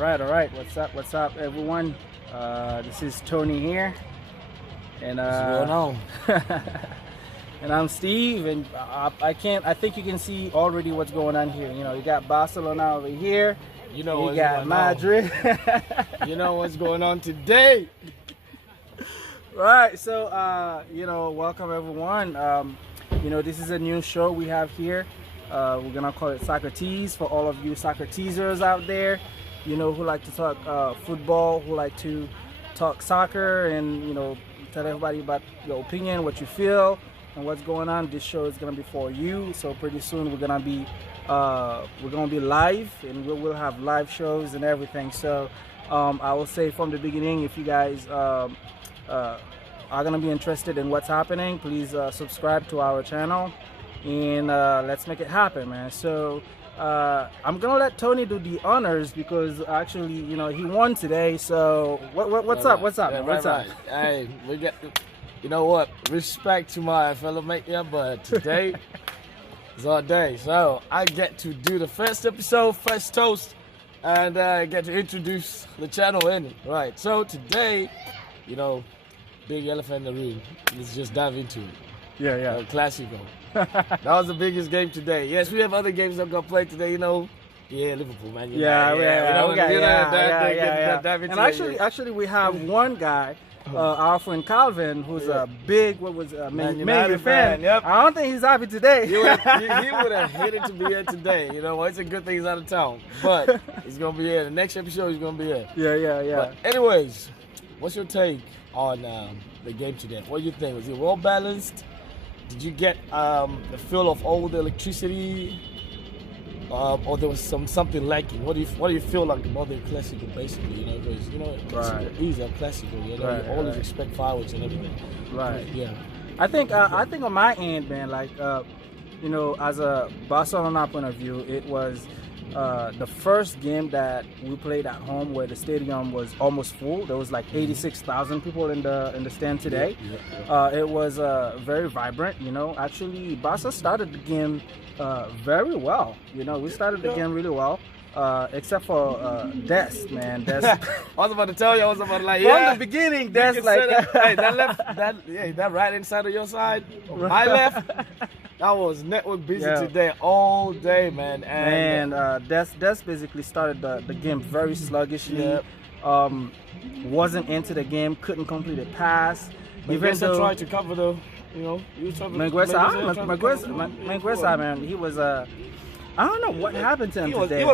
All right. What's up, everyone? This is Tony here, and What's going on? and I'm Steve, and I think you can see already what's going on here. You know, you got Barcelona over here. You know, you got Madrid. You know what's going on today? Right. So, welcome everyone. This is a new show we have here. We're gonna call it Socrates for all of you soccer teasers out there, who like to talk football, who like to talk soccer, and tell everybody about your opinion, what you feel, and what's going on. This show is gonna be for you. So pretty soon we're gonna be live, and we'll have live shows and everything. So I will say from the beginning, if you guys are gonna be interested in what's happening, please subscribe to our channel. And let's make it happen, man. So I'm gonna let Tony do the honors because actually, he won today. So what's up? What's up? Yeah, What's up? Hey, we get. You know what? Respect to my fellow mate here, but today is our day. So I get to do the first episode, first toast, and get to introduce the channel in. Right. So today, big elephant in the room. Let's just dive into it. Yeah. Clasico. That was the biggest game today. Yes, we have other games that got played today. Yeah, Liverpool, man. And actually, we have one guy, our friend Calvin, who's a big Man United fan. Yep. I don't think he's happy today. He would have hated to be here today. It's a good thing he's out of town, but he's gonna be here. The next episode, he's gonna be here. Yeah. But anyways, what's your take on the game today? What do you think? Was it well balanced? Did you get the feel of all the electricity, or there was something lacking? What do you feel like about the Clasico, basically? Because right. It is a Clasico. You always expect fireworks and everything. Right. Yeah. I think on my end, man, as a Barcelona point of view, it was the first game that we played at home where the stadium was almost full. There was like 86,000 people in the stand today. Yeah. It was very vibrant. Actually, Barca started the game very well. We started the game really well. Except for Des, man. Des. I was about to tell you. From the beginning, Des that right inside of your side, my left. That was network busy today, all day, man. And Des basically started the game very sluggishly. Yep. Wasn't into the game, couldn't complete a pass. Even though tried to cover the, Manguesa, man, he was I don't know what happened to him today. He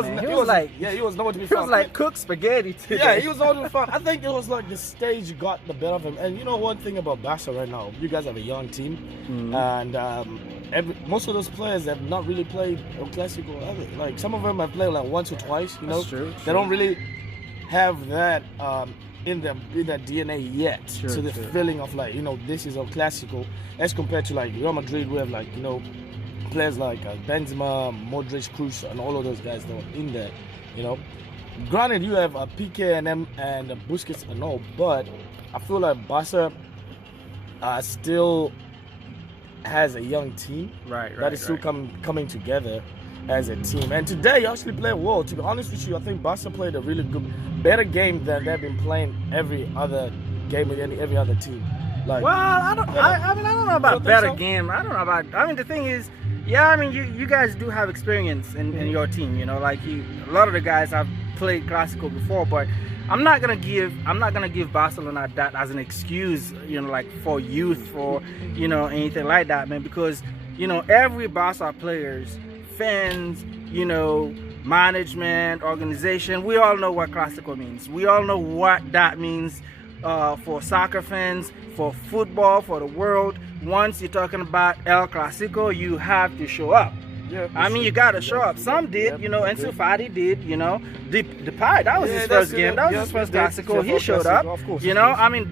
was nowhere to be found. He was like cooked spaghetti today. Yeah, he was nowhere to be found. I think it was like the stage got the better of him. And one thing about Barca right now, you guys have a young team, and most of those players have not really played El Clasico. Like some of them have played like once or twice. That's true. They don't really have that in their DNA yet. So the feeling of this is El Clasico, as compared to like Real Madrid, we have players like Benzema, Modric, Cruz, and all of those guys that were in there. Granted, you have PK and Busquets and all, but I feel like Barca still has a young team that is still coming together as a team. And today, you actually played well. To be honest with you, I think Barca played a really better game than they've been playing every other game with every other team. I don't know about better game. I don't know about. The thing is, you guys do have experience in your team. A lot of the guys have played Clasico before, but I'm not gonna give Barcelona that as an excuse, for youth or anything like that, man. Because every Barca players, fans, management, organization, we all know what Clasico means. We all know what that means for soccer fans, for football, for the world. Once you're talking about El Clasico, you have to show up. Yeah, you gotta show up. Some did, Ansu Fati did, Depay, that was his first game. That was his first Clasico. He showed up.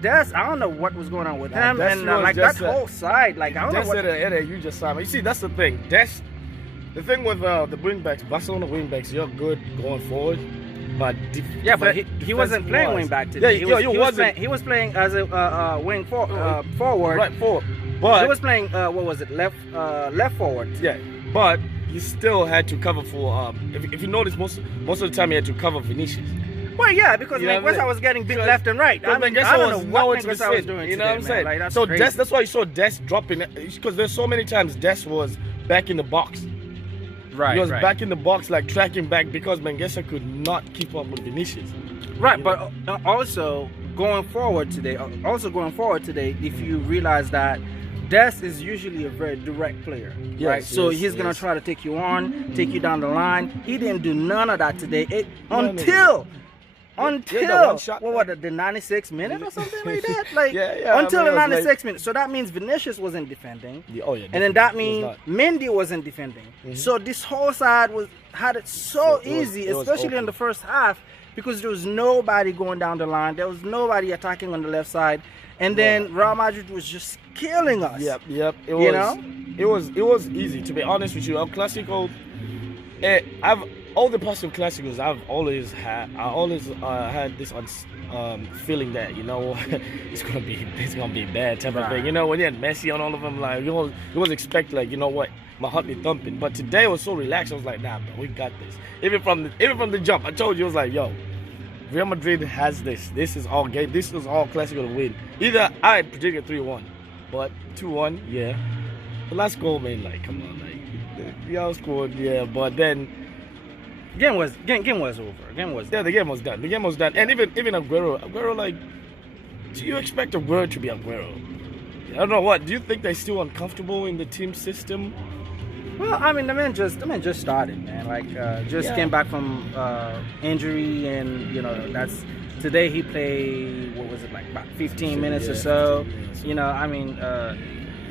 Des, I don't know what was going on with him, and that whole side, I don't know what. You just saw him. You see, that's the thing. The thing with the wingbacks, Barcelona wingbacks, you're good going forward. But he wasn't playing wing back today. He was playing as a wing forward. Right, forward. But he was playing left forward. Yeah, but he still had to cover for. If you notice, most of the time he had to cover Vinicius. Well, yeah, because Menguesa was getting beat left and right. I don't know what Menguesa was doing. You know what I'm saying? Like, so that's why you saw Dest dropping, because there's so many times Dest was back in the box. Right. He was back in the box, like tracking back, because Menguesa could not keep up with Vinicius. Right, but also going forward today, if you realize that Dest is usually a very direct player, right? So he's gonna try to take you on, take you down the line. He didn't do none of that today. Until what was it, the 96th minute or something like that? Like until the 96th minute. So that means Vinicius wasn't defending. And then that means Mendy wasn't defending. So this whole side had it so easy, especially in the first half, because there was nobody going down the line. There was nobody attacking on the left side. And then Real Madrid was just killing us. Yep. It was easy, to be honest with you. El Clasico, all the past Clásicos, I always had this feeling that, it's gonna be bad type of thing. When you had Messi on all of them, like you was expect, like, you know what, my heart be thumping. But today I was so relaxed. I was like, nah, bro, we got this. Even from the jump, I told you, I was like, yo, Real Madrid has this. This is all game. This is all Clasico to win. Either I predicted 3-1, but 2-1, yeah. The last goal, man, like, come on, like, y'all scored, yeah. But then game was over. The game was done. The game was done. And even Arguero, like, do you expect Arguero to be Arguero? I don't know what. Do you think they're still uncomfortable in the team system? Well, I mean, the man just started, man. Like, came back from injury, and that's today he played. What was it, like about 15 minutes or so? I mean,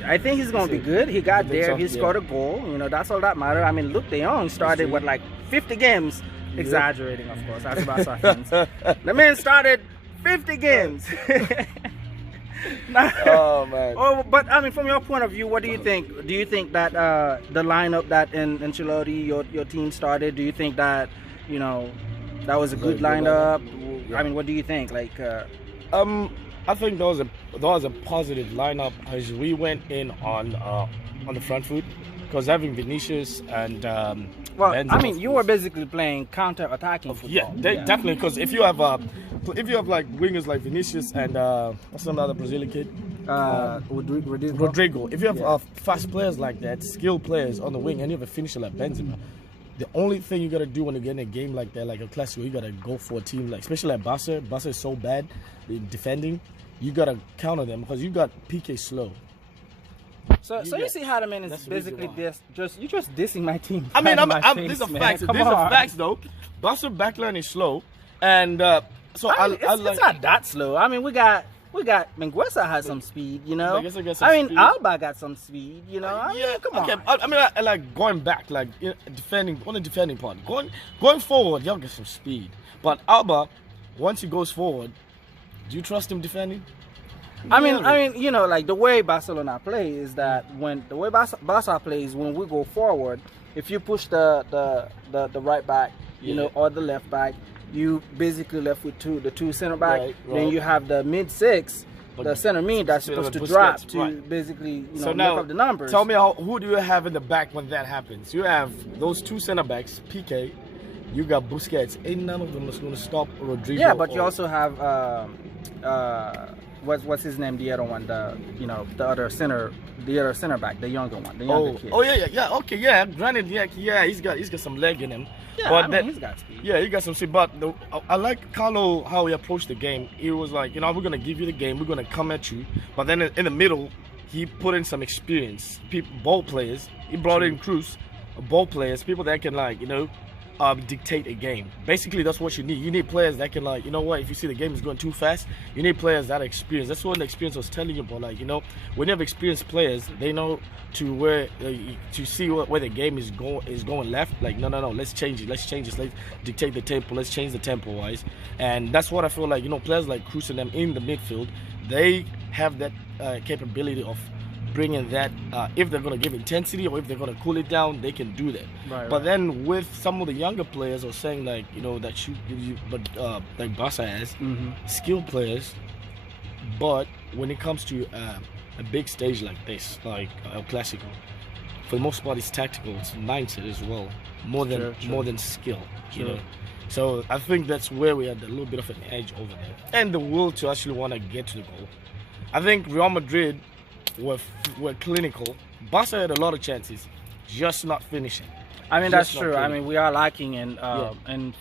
I think he's gonna be good. He got there. He scored a goal. That's all that matters. I mean, Luke De Jong started with like 50 games. Exaggerating, of course. That's Barca fans. The man started 50 games. Oh man! But I mean, from your point of view, what do you think? Do you think that the lineup that Ancelotti, your team started, do you think that that was a good lineup? I mean, what do you think? Like, I think that was a positive lineup, as we went in on the front foot, because having Vinicius and Benzema, I mean, you were basically playing counter-attacking football. Yeah, definitely. Because if you have like wingers like Vinicius and what's some other Brazilian kid? Rodrigo. If you have fast players like that, skilled players on the wing, and you have a finisher like Benzema, the only thing you gotta do when you get in a game like that, like a Clasico, you gotta go for a team like, especially like Barca. Barca is so bad in defending. You gotta counter them because you got PK slow. So you see how the man is basically you're just dissing my team. I mean, these are facts. These are facts, though. Barca backline is slow, and it's not that slow. I mean, we got Menguesa has some speed, Alba got some speed, I mean, come on. I mean, I like going back, like defending on the defending part. Going forward, y'all get some speed. But Alba, once he goes forward, do you trust him defending? I mean, like the way Barcelona play is that when Barca plays, when we go forward, if you push the right back, or the left back, you basically left with the two center back. Right. Then you have the mid six, the center mid that's supposed to drop to basically make up the numbers. Tell me who do you have in the back when that happens? You have those two center backs, PK. You got Busquets. Ain't none of them is going to stop Rodrigo. Yeah, but you also have what's his name? The other one, the other center back, the younger one, the younger kid. Oh yeah. Okay, yeah. Granted, he's got some leg in him. Yeah, but he's got speed. Yeah, he got some speed. But I like Carlo how he approached the game. He was like, we're gonna give you the game. We're gonna come at you. But then in the middle, he put in some experience, ball players. He brought in Cruz, ball players, people that can dictate a game. Basically, that's what you need. You need players that can if you see the game is going too fast, you need players that are experienced. That's what the experience was telling you about. When you have experienced players, they know to see where the game is going left. Like no, let's change it. Let's dictate the tempo. Let's change the tempo wise. And that's what I feel like. Players like Cruz and them in the midfield, they have that capability of bringing that, if they're going to give intensity or if they're going to cool it down, they can do that. But then with some of the younger players are saying like Barca has skilled players, but when it comes to a big stage like this, like El Clasico, for the most part, it's tactical. It's mindset as well, more than skill. You know. So I think that's where we had a little bit of an edge over there, and the will to actually want to get to the goal. I think Real Madrid were clinical. Barca had a lot of chances, just not finishing. I mean, that's true. I mean, we are lacking in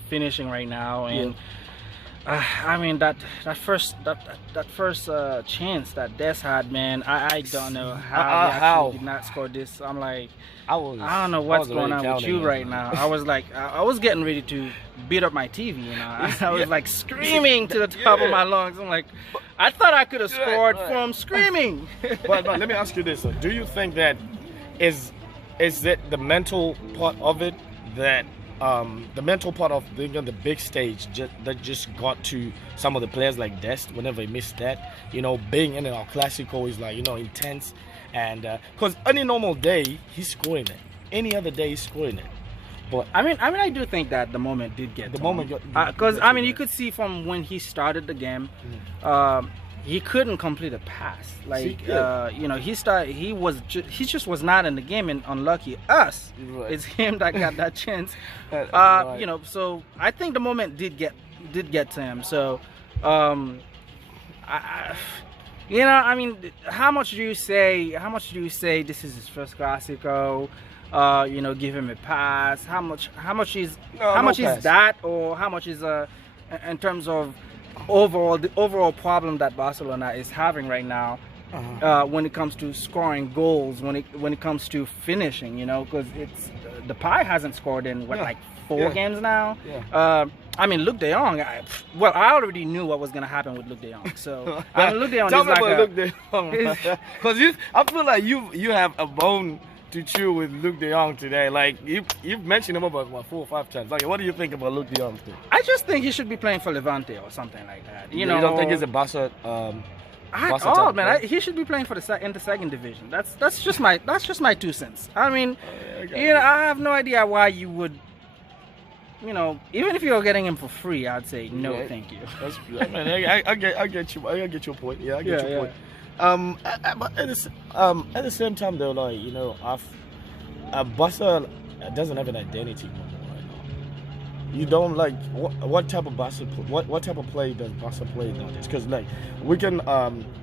finishing right now, and I mean that first chance that Des had, man. I don't know how he actually did not score this. I'm like, I don't know what's going on with you right now. I was like, I was getting ready to beat up my TV, you know. I was like screaming to the top of my lungs. I'm like, I thought I could have scored from screaming. but let me ask you this: do you think that is it the mental part of it that? The mental part of being on the big stage that just got to some of the players like Dest whenever he missed that, you know, being in our Clasico is like, you know, intense, and because any normal day he's scoring it, any other day he's scoring it, but I mean I do think that the moment did get because I mean you could see from when he started the game, he couldn't complete a pass. Like you know, he just was not in the game, and unlucky us. Right. It's him that got that chance. Right. You know, so I think the moment did get to him. So, you know, I mean, how much do you say this is his first Clasico? You know, give him a pass. How much is that, or how much is in terms of the overall problem that Barcelona is having right now, when it comes to scoring goals, when it comes to finishing, you know, because it's the Pie hasn't scored in like 4 games now. I mean, Luke De Jong. I already knew what was gonna happen with Luke De Jong. So I mean, Luke De Jong Tell is me like about Luke De Jong, because I feel like you have a bone to chew with Luke De Jong today. Like you've mentioned him about 4 or 5 times. Like, what do you think about Luke De Jong? I just think he should be playing for Levante or something like that. You know, you don't think he's a Barca? Man, he should be playing for in the second division. That's just my 2 cents. I mean, you know, I have no idea why you would. You know, even if you're getting him for free, I'd say no, thank you. That's, I mean, I get you. I get your point. Yeah, I get your point. But at the same time, though, like, you know, Barca doesn't have an identity no more right now. You don't like what type of Barca, what type of play does Barca play nowadays? Because like we can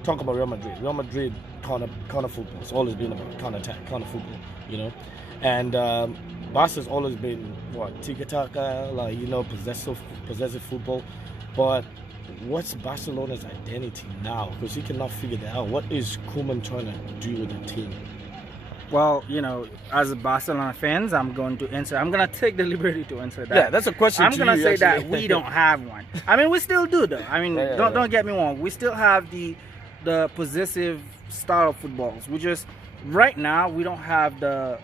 talk about Real Madrid. Real Madrid counter football. It's always been about counter football, you know, and Barca's always been tiki taka, like, you know, possessive football, but what's Barcelona's identity now? Because he cannot figure that out. What is Koeman trying to do with the team? Well, you know, as Barcelona fans, I'm going to take the liberty to answer that. Yeah, that's a question. I'm going to say that we don't have one. I mean, we still do, though. I mean, don't get me wrong. We still have the possessive style of footballs. We just right now we don't have the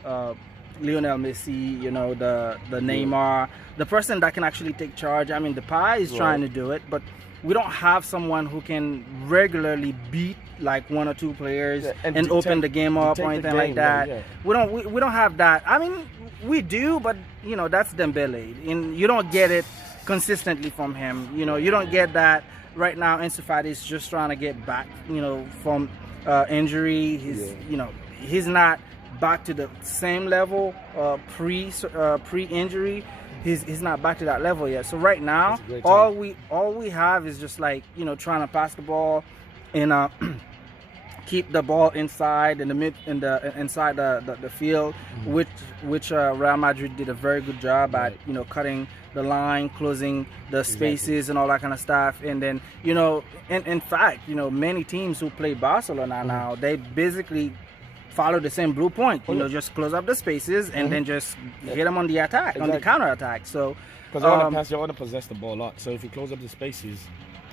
Lionel Messi, you know, the Neymar, the person that can actually take charge. I mean, the Pie is trying to do it, but we don't have someone who can regularly beat like 1 or 2 players and open the game up or anything like that. We don't have that. I mean, we do, but you know, that's Dembele, and you don't get it consistently from him. You know, you don't get that right now. Ansu Fati is just trying to get back, you know, from injury. You know, he's not back to the same level pre-injury. He's not back to that level yet. So right now, all we have is just like, you know, trying to pass the ball and keep the ball inside inside the field, which Real Madrid did a very good job at, you know, cutting the line, closing the spaces and all that kind of stuff. And then, you know, in fact, you know, many teams who play Barcelona now, they basically follow the same blueprint, you know, just close up the spaces and then just hit them on the attack, on the counter attack. So because you want to possess the ball a lot. So if you close up the spaces,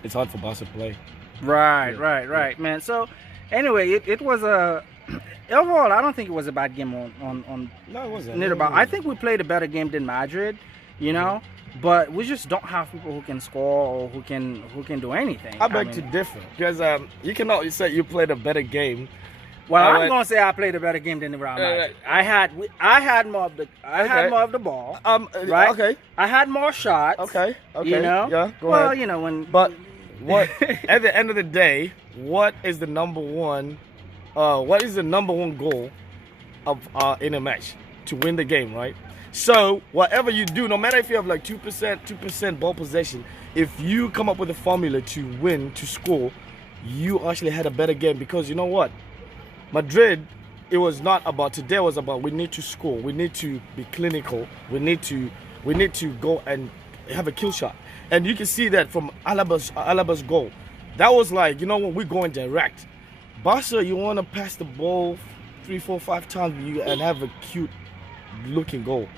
it's hard for Barca to play. Right, man. So anyway, it was a overall, I don't think it was a bad game on No, it wasn't. I think we played a better game than Madrid, you know, but we just don't have people who can score or who can do anything. I beg to differ, because you cannot say you played a better game. Well, I'm gonna say I played a better game than the Real Madrid. I had more of the ball. Right. Okay. I had more shots. Okay. You know. Yeah. Go ahead. Well, you know when. But what at the end of the day, what is the number one? What is the number one goal of in a match to win the game, right? So whatever you do, no matter if you have like 2% ball possession, if you come up with a formula to win, to score, you actually had a better game. Because you know what, Madrid, it was not about today. It was about we need to score, we need to be clinical, we need to go and have a kill shot. And you can see that from Alaba's goal. That was like, you know what, we're going direct. Barca, you want to pass the ball 3, 4, 5 times and have a cute looking goal.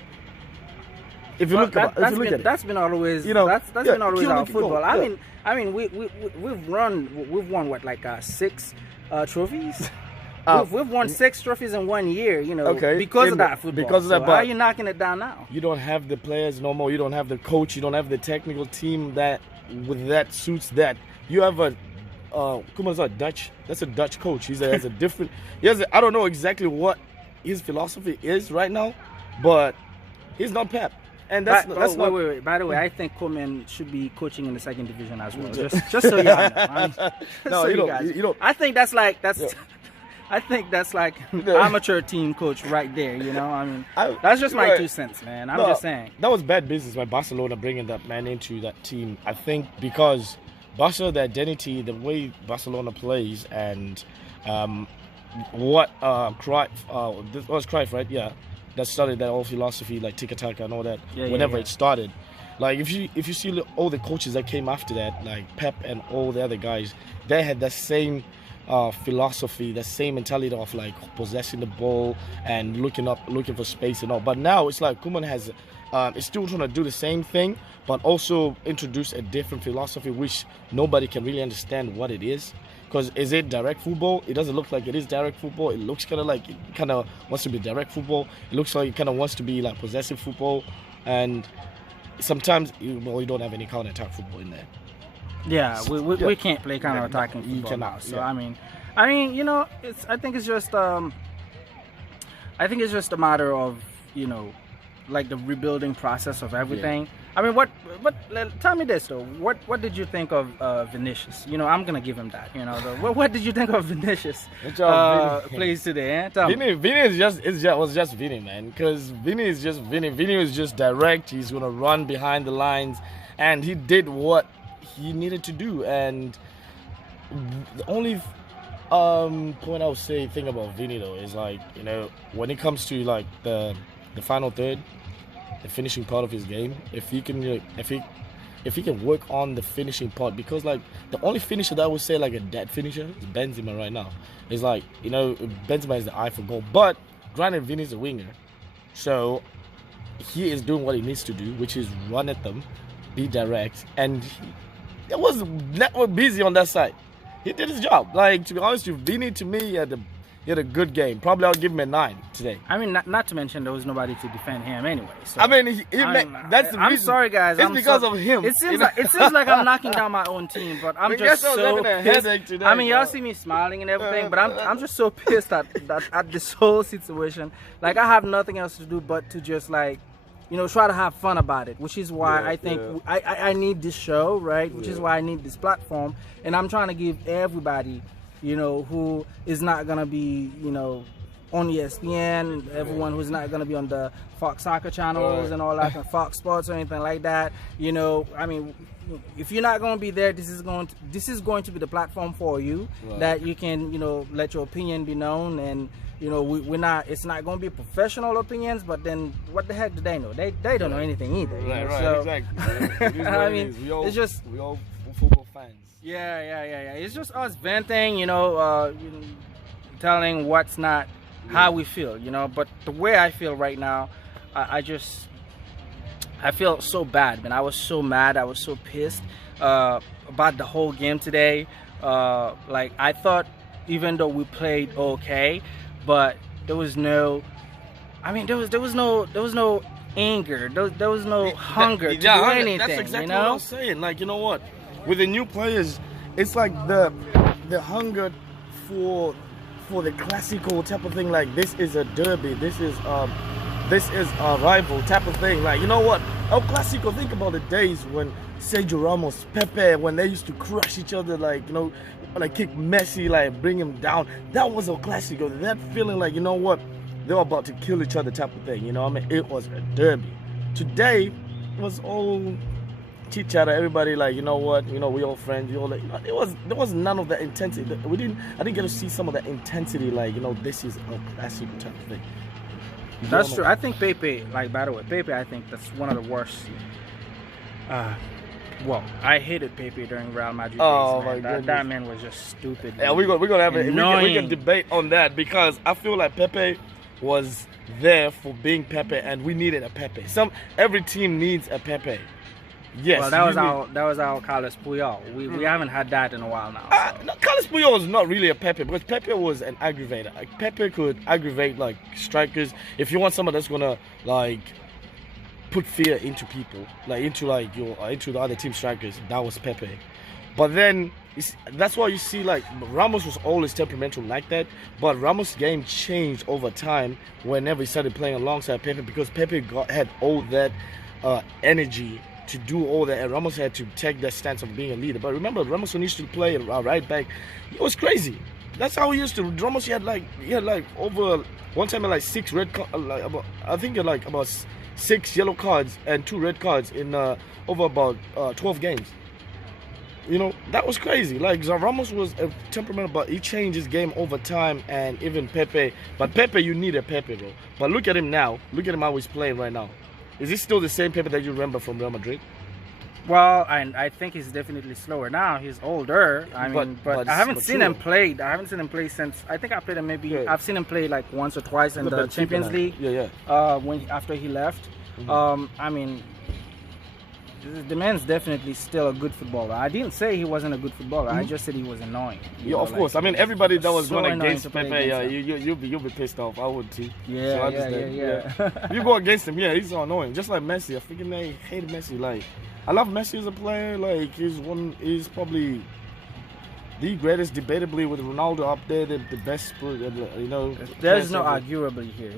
If you look at it, that's been always, you know, that's been always our football. I mean, we've won what, like 6 trophies. We've won 6 trophies in 1 year, you know, because of that football. Because of that, so how are you knocking it down now? You don't have the players no more. You don't have the coach. You don't have the technical team that suits that. You have a Koeman's a Dutch. That's a Dutch coach. He has a different. I don't know exactly what his philosophy is right now, but he's not Pep. And that's not. Wait. By the way, I think Koeman should be coaching in the 2nd division as well. Just so y'all know. I mean, no, you don't. I think that's like I think that's like amateur team coach right there. You know, I mean, that's just my 2 cents, man. I'm just saying that was bad business by Barcelona bringing that man into that team. I think because Barca, the identity, the way Barcelona plays, and what Cruyff, this was Cruyff, right? Yeah. That started that whole philosophy, like tiki-taka and all that. Whenever it started, like if you see all the coaches that came after that, like Pep and all the other guys, they had that same philosophy, that same mentality of like possessing the ball and looking for space and all. But now it's like Koeman has is still trying to do the same thing, but also introduce a different philosophy which nobody can really understand what it is. Because is it direct football? It doesn't look like it is direct football. It looks kind of like it kind of wants to be direct football. It looks like it kind of wants to be like possessive football. And sometimes, you don't have any counter-attack football in there. Yeah, we can't play counter-attacking football now. So, I mean, you know, I think it's just a matter of, you know, like the rebuilding process of everything. Yeah. I mean, tell me this though. What did you think of Vinicius? You know, I'm gonna give him that. You know, what did you think of Vinicius plays today? Eh? Vinny was just Vinny, man. Because Vinny is just Vinny. Vinny is just direct. He's gonna run behind the lines, and he did what he needed to do. And the only point I would say thing about Vinny though is like, you know, when it comes to like the final third, the finishing part of his game, if he can work on the finishing part, because like the only finisher that I would say like a dead finisher is Benzema right now. It's like, you know, Benzema is the eye for goal, but granted Vinny's a winger, so he is doing what he needs to do, which is run at them, be direct, and it was network busy on that side. He did his job. Like, to be honest with you, Vinny, to me, he had a good game. Probably I'll give him a 9 today. I mean, not to mention there was nobody to defend him anyway. So, I mean, that's the reason. I'm sorry, guys. It's because of him. It seems like I'm knocking down my own team, but I'm just so pissed. Today, I mean, y'all see me smiling and everything, but I'm just so pissed at this whole situation. Like, I have nothing else to do but to just like, you know, try to have fun about it, which is why I think I need this show, right? Which is why I need this platform, and I'm trying to give everybody, you know, who is not gonna be, you know, on ESPN, everyone who's not gonna be on the Fox Soccer channels and all that, and Fox Sports or anything like that. You know, I mean, if you're not gonna be there, this is going to be the platform for you, that you can, you know, let your opinion be known. And you know, it's not going to be professional opinions, but then what the heck do they know? They don't know anything either. Right, so, exactly. I mean, it's just we all football fans. Yeah. It's just us venting, you know, telling what's not how we feel, you know. But the way I feel right now, I feel so bad, man. I was so mad. I was so pissed about the whole game today. Like, I thought, even though we played okay, but there was no, I mean, there was no anger, there was no hunger to do anything. That's exactly, you know? what I was saying. Like, you know what? With the new players, it's like the hunger for the Clasico type of thing. Like, this is a derby. This is a rival type of thing. Like, you know what? El Clasico. Think about the days when Sergio Ramos, Pepe, when they used to crush each other. Like, you know, like kick Messi, like bring him down. That was El Clasico. That feeling, like, you know what? they were about to kill each other type of thing. You know what I mean? It was a derby. Today, it was all chit chatter. Everybody like, you know what? You know, we all friends. You all like, you know, there was none of that intensity. I didn't get to see some of that intensity. Like, you know, this is a classic type of thing. That's true. I think Pepe, like, by the way, Pepe, I think that's one of the worst. Well, I hated Pepe during Real Madrid days, man. That man was just stupid. Yeah, we're gonna have we can debate on that, because I feel like Pepe was there for being Pepe, and we needed a Pepe. Every team needs a Pepe. Yes. Well, that was our Carlos Puyol. We haven't had that in a while now. So. No, Carlos Puyol is not really a Pepe, because Pepe was an aggravator. Like, Pepe could aggravate like strikers. If you want someone that's gonna like put fear into people, like into the other team strikers, that was Pepe. But then that's why you see like Ramos was always temperamental like that, but Ramos' game changed over time whenever he started playing alongside Pepe, because Pepe had all that energy to do all that, and Ramos had to take that stance of being a leader. But remember, Ramos, when he used to play right back, it was crazy. That's how he used to. Ramos, he had like over one time like 6 red cards, I think about 6 yellow cards and 2 red cards in over about 12 games. You know, that was crazy. Like, Ramos was a temperamental, but he changed his game over time, and even Pepe. But Pepe, you need a Pepe, bro. But look at him now. Look at him how he's playing right now. Is he still the same Pepe that you remember from Real Madrid? Well, I think he's definitely slower now. He's older. I mean, but I haven't seen him play. I haven't seen him play since. I think I played him maybe. Yeah. I've seen him play like once or twice in the Champions League. Yeah. After he left. I mean, the man's definitely still a good footballer. I didn't say he wasn't a good footballer. I just said he was annoying. Yeah, of course. I mean, everybody that was going against Pepe, you'll be pissed off. I would too. Yeah, so you go against him, he's so annoying. Just like Messi. I freaking hate Messi. Like, I love Messi as a player. Like, he's probably the greatest, debatably, with Ronaldo up there, the best, you know. There's no arguably here.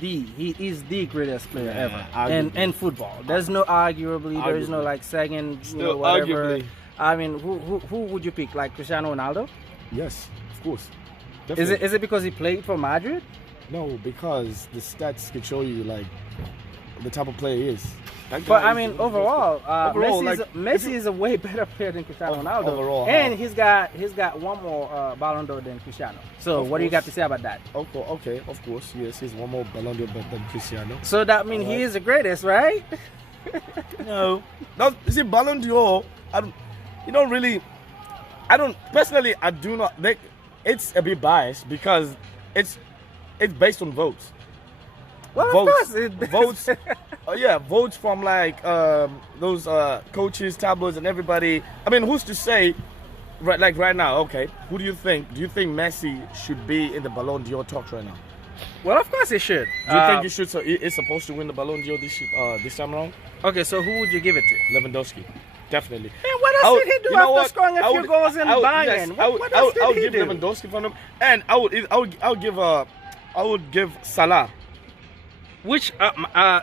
He is the greatest player ever in football. There's no arguably. There is no like second, still whatever. Arguably. I mean, who would you pick? Like Cristiano Ronaldo? Yes, of course. Definitely. Is it because he played for Madrid? No, because the stats can show you like the type of player he is. But I mean, overall, Messi is a way better player than Cristiano Ronaldo. Overall, and he's got one more Ballon d'Or than Cristiano. So what do you got to say about that? Okay, of course, yes, he's one more Ballon d'Or than Cristiano. So that means he is the greatest, right? No, you see, Ballon d'Or, I do not. It's a bit biased because it's based on votes. Well, votes, of course. Votes. Votes from like those coaches, tabloids, and everybody. I mean, who's to say? Right now, okay. Who do you think? Do you think Messi should be in the Ballon d'Or talks right now? Well, of course he should. Do you think he should? So it's supposed to win the Ballon d'Or this time around? Okay, so who would you give it to? Lewandowski, definitely. And what else did he do after scoring a few goals in Bayern? What else did he do? I would give Lewandowski from him, and I would give Salah. Which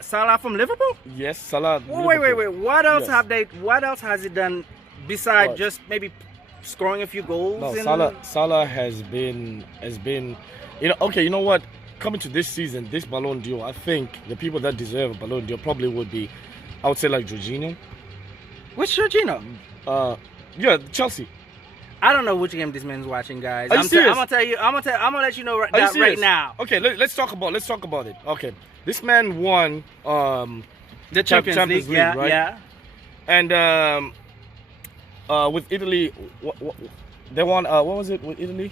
Salah from Liverpool? Yes, Salah. Wait. What else What else has he done besides just maybe scoring a few goals? No, Salah has been. You know what? Coming to this season, this Ballon d'Or, I think the people that deserve a Ballon d'Or probably would be, I would say, like Jorginho. Which Jorginho? Chelsea. I don't know which game this man's watching, guys. I'm gonna tell you. I'm gonna let you know right now. Okay, let's talk about it. Okay, this man won the Champions League, right? Yeah. And with Italy, they won. What was it with Italy?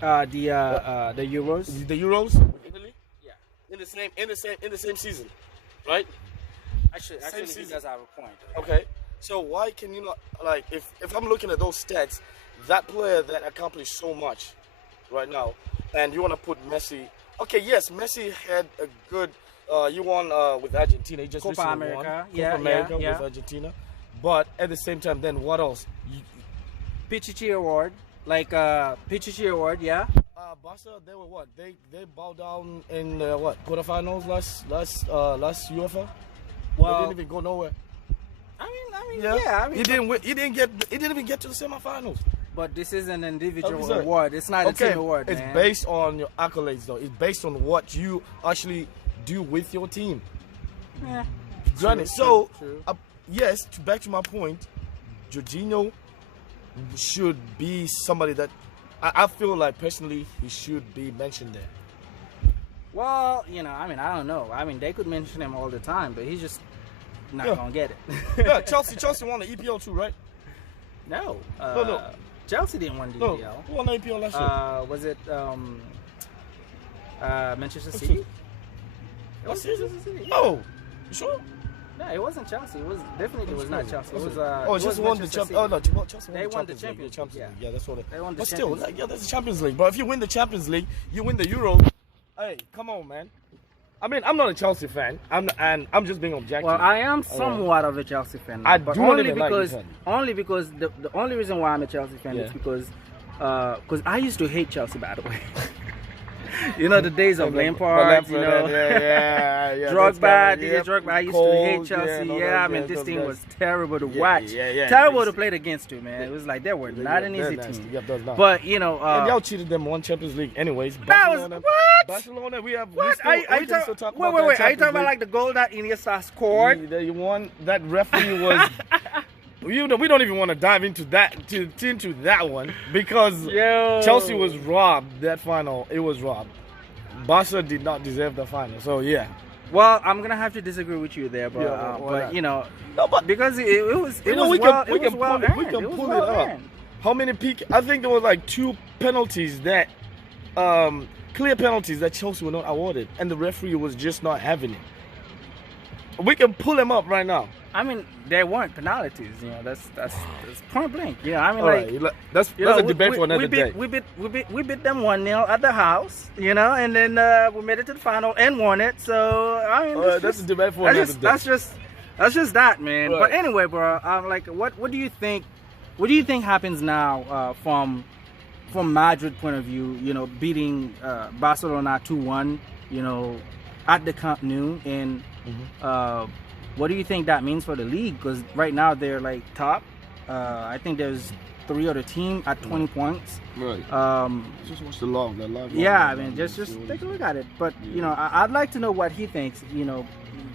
The Euros. The Euros with Italy. Yeah. In the same season, right? Actually, he does have a point. Okay. So why can you not, like, if I'm looking at those stats, that player that accomplished so much right now, and you want to put Messi, okay, yes, Messi had a good, you won with Argentina, he just Copa America, Copa America with Argentina, but at the same time, then what else? Pichichi Award, Pichichi Award, yeah. Barca, they were what? They bowed down in quarterfinals last UEFA. Well, they didn't even go nowhere. I mean, he didn't even get to the semifinals. But this is an individual award. It's not a team award, it's based on your accolades, though. It's based on what you actually do with your team. Yeah. Granted. So, yes, back to my point, Jorginho should be somebody that I feel like personally he should be mentioned there. Well, you know, I mean, I don't know. I mean, they could mention him all the time, but he's just not gonna get it. Yeah, Chelsea won the EPL too, right? No. No. Chelsea didn't win the EPL. Who won the EPL last year? Was it Manchester City? It was Manchester City. Yeah. Oh, you sure? No, it wasn't Chelsea. It was not Chelsea. It was just won the Champions. Oh no, Chelsea won they won the Champions Champions League. Yeah, that's what they won. But still, that's the Champions League. But if you win the Champions League, you win the Euro. Hey, come on, man. I mean, I'm not a Chelsea fan. I'm just being objective. Well, I am somewhat of a Chelsea fan. But only because the only reason why I'm a Chelsea fan is because I used to hate Chelsea, by the way. You know, the days of Lampard, you know, Drogba, DJ Drogba. I used to hate Chelsea. I mean, this team was terrible to watch. Terrible to play against, too, man. It was like they were not an easy team. But, you know. And y'all cheated them one Champions League anyways. Barcelona, we have. What? Wait. Are you talking about like the goal that Iniesta scored? You won. That referee was. We don't even want to dive into that one because Chelsea was robbed that final. It was robbed. Barca did not deserve the final. So yeah. Well, I'm gonna have to disagree with you there, but you know, because it was we can pull it up. How many I think there was like 2 penalties that clear penalties that Chelsea were not awarded, and the referee was just not having it. We can pull them up right now. I mean, there weren't penalties. You know, that's point blank. Yeah, I mean, that's a debate for another day. We beat them 1-0 at the house. You know, and then we made it to the final and won it. So I mean, that's a debate for another day. That's just that, man. Right. But anyway, bro, like, what do you think? What do you think happens now from Madrid point of view? You know, beating Barcelona 2-1. You know, at the Camp Nou and. What do you think that means for the league? Because right now they're like top. I think there's 3 other teams at 20 points. Right. Just watch the log. Yeah, I mean, just take a look at it. But you know, I'd like to know what he thinks. You know,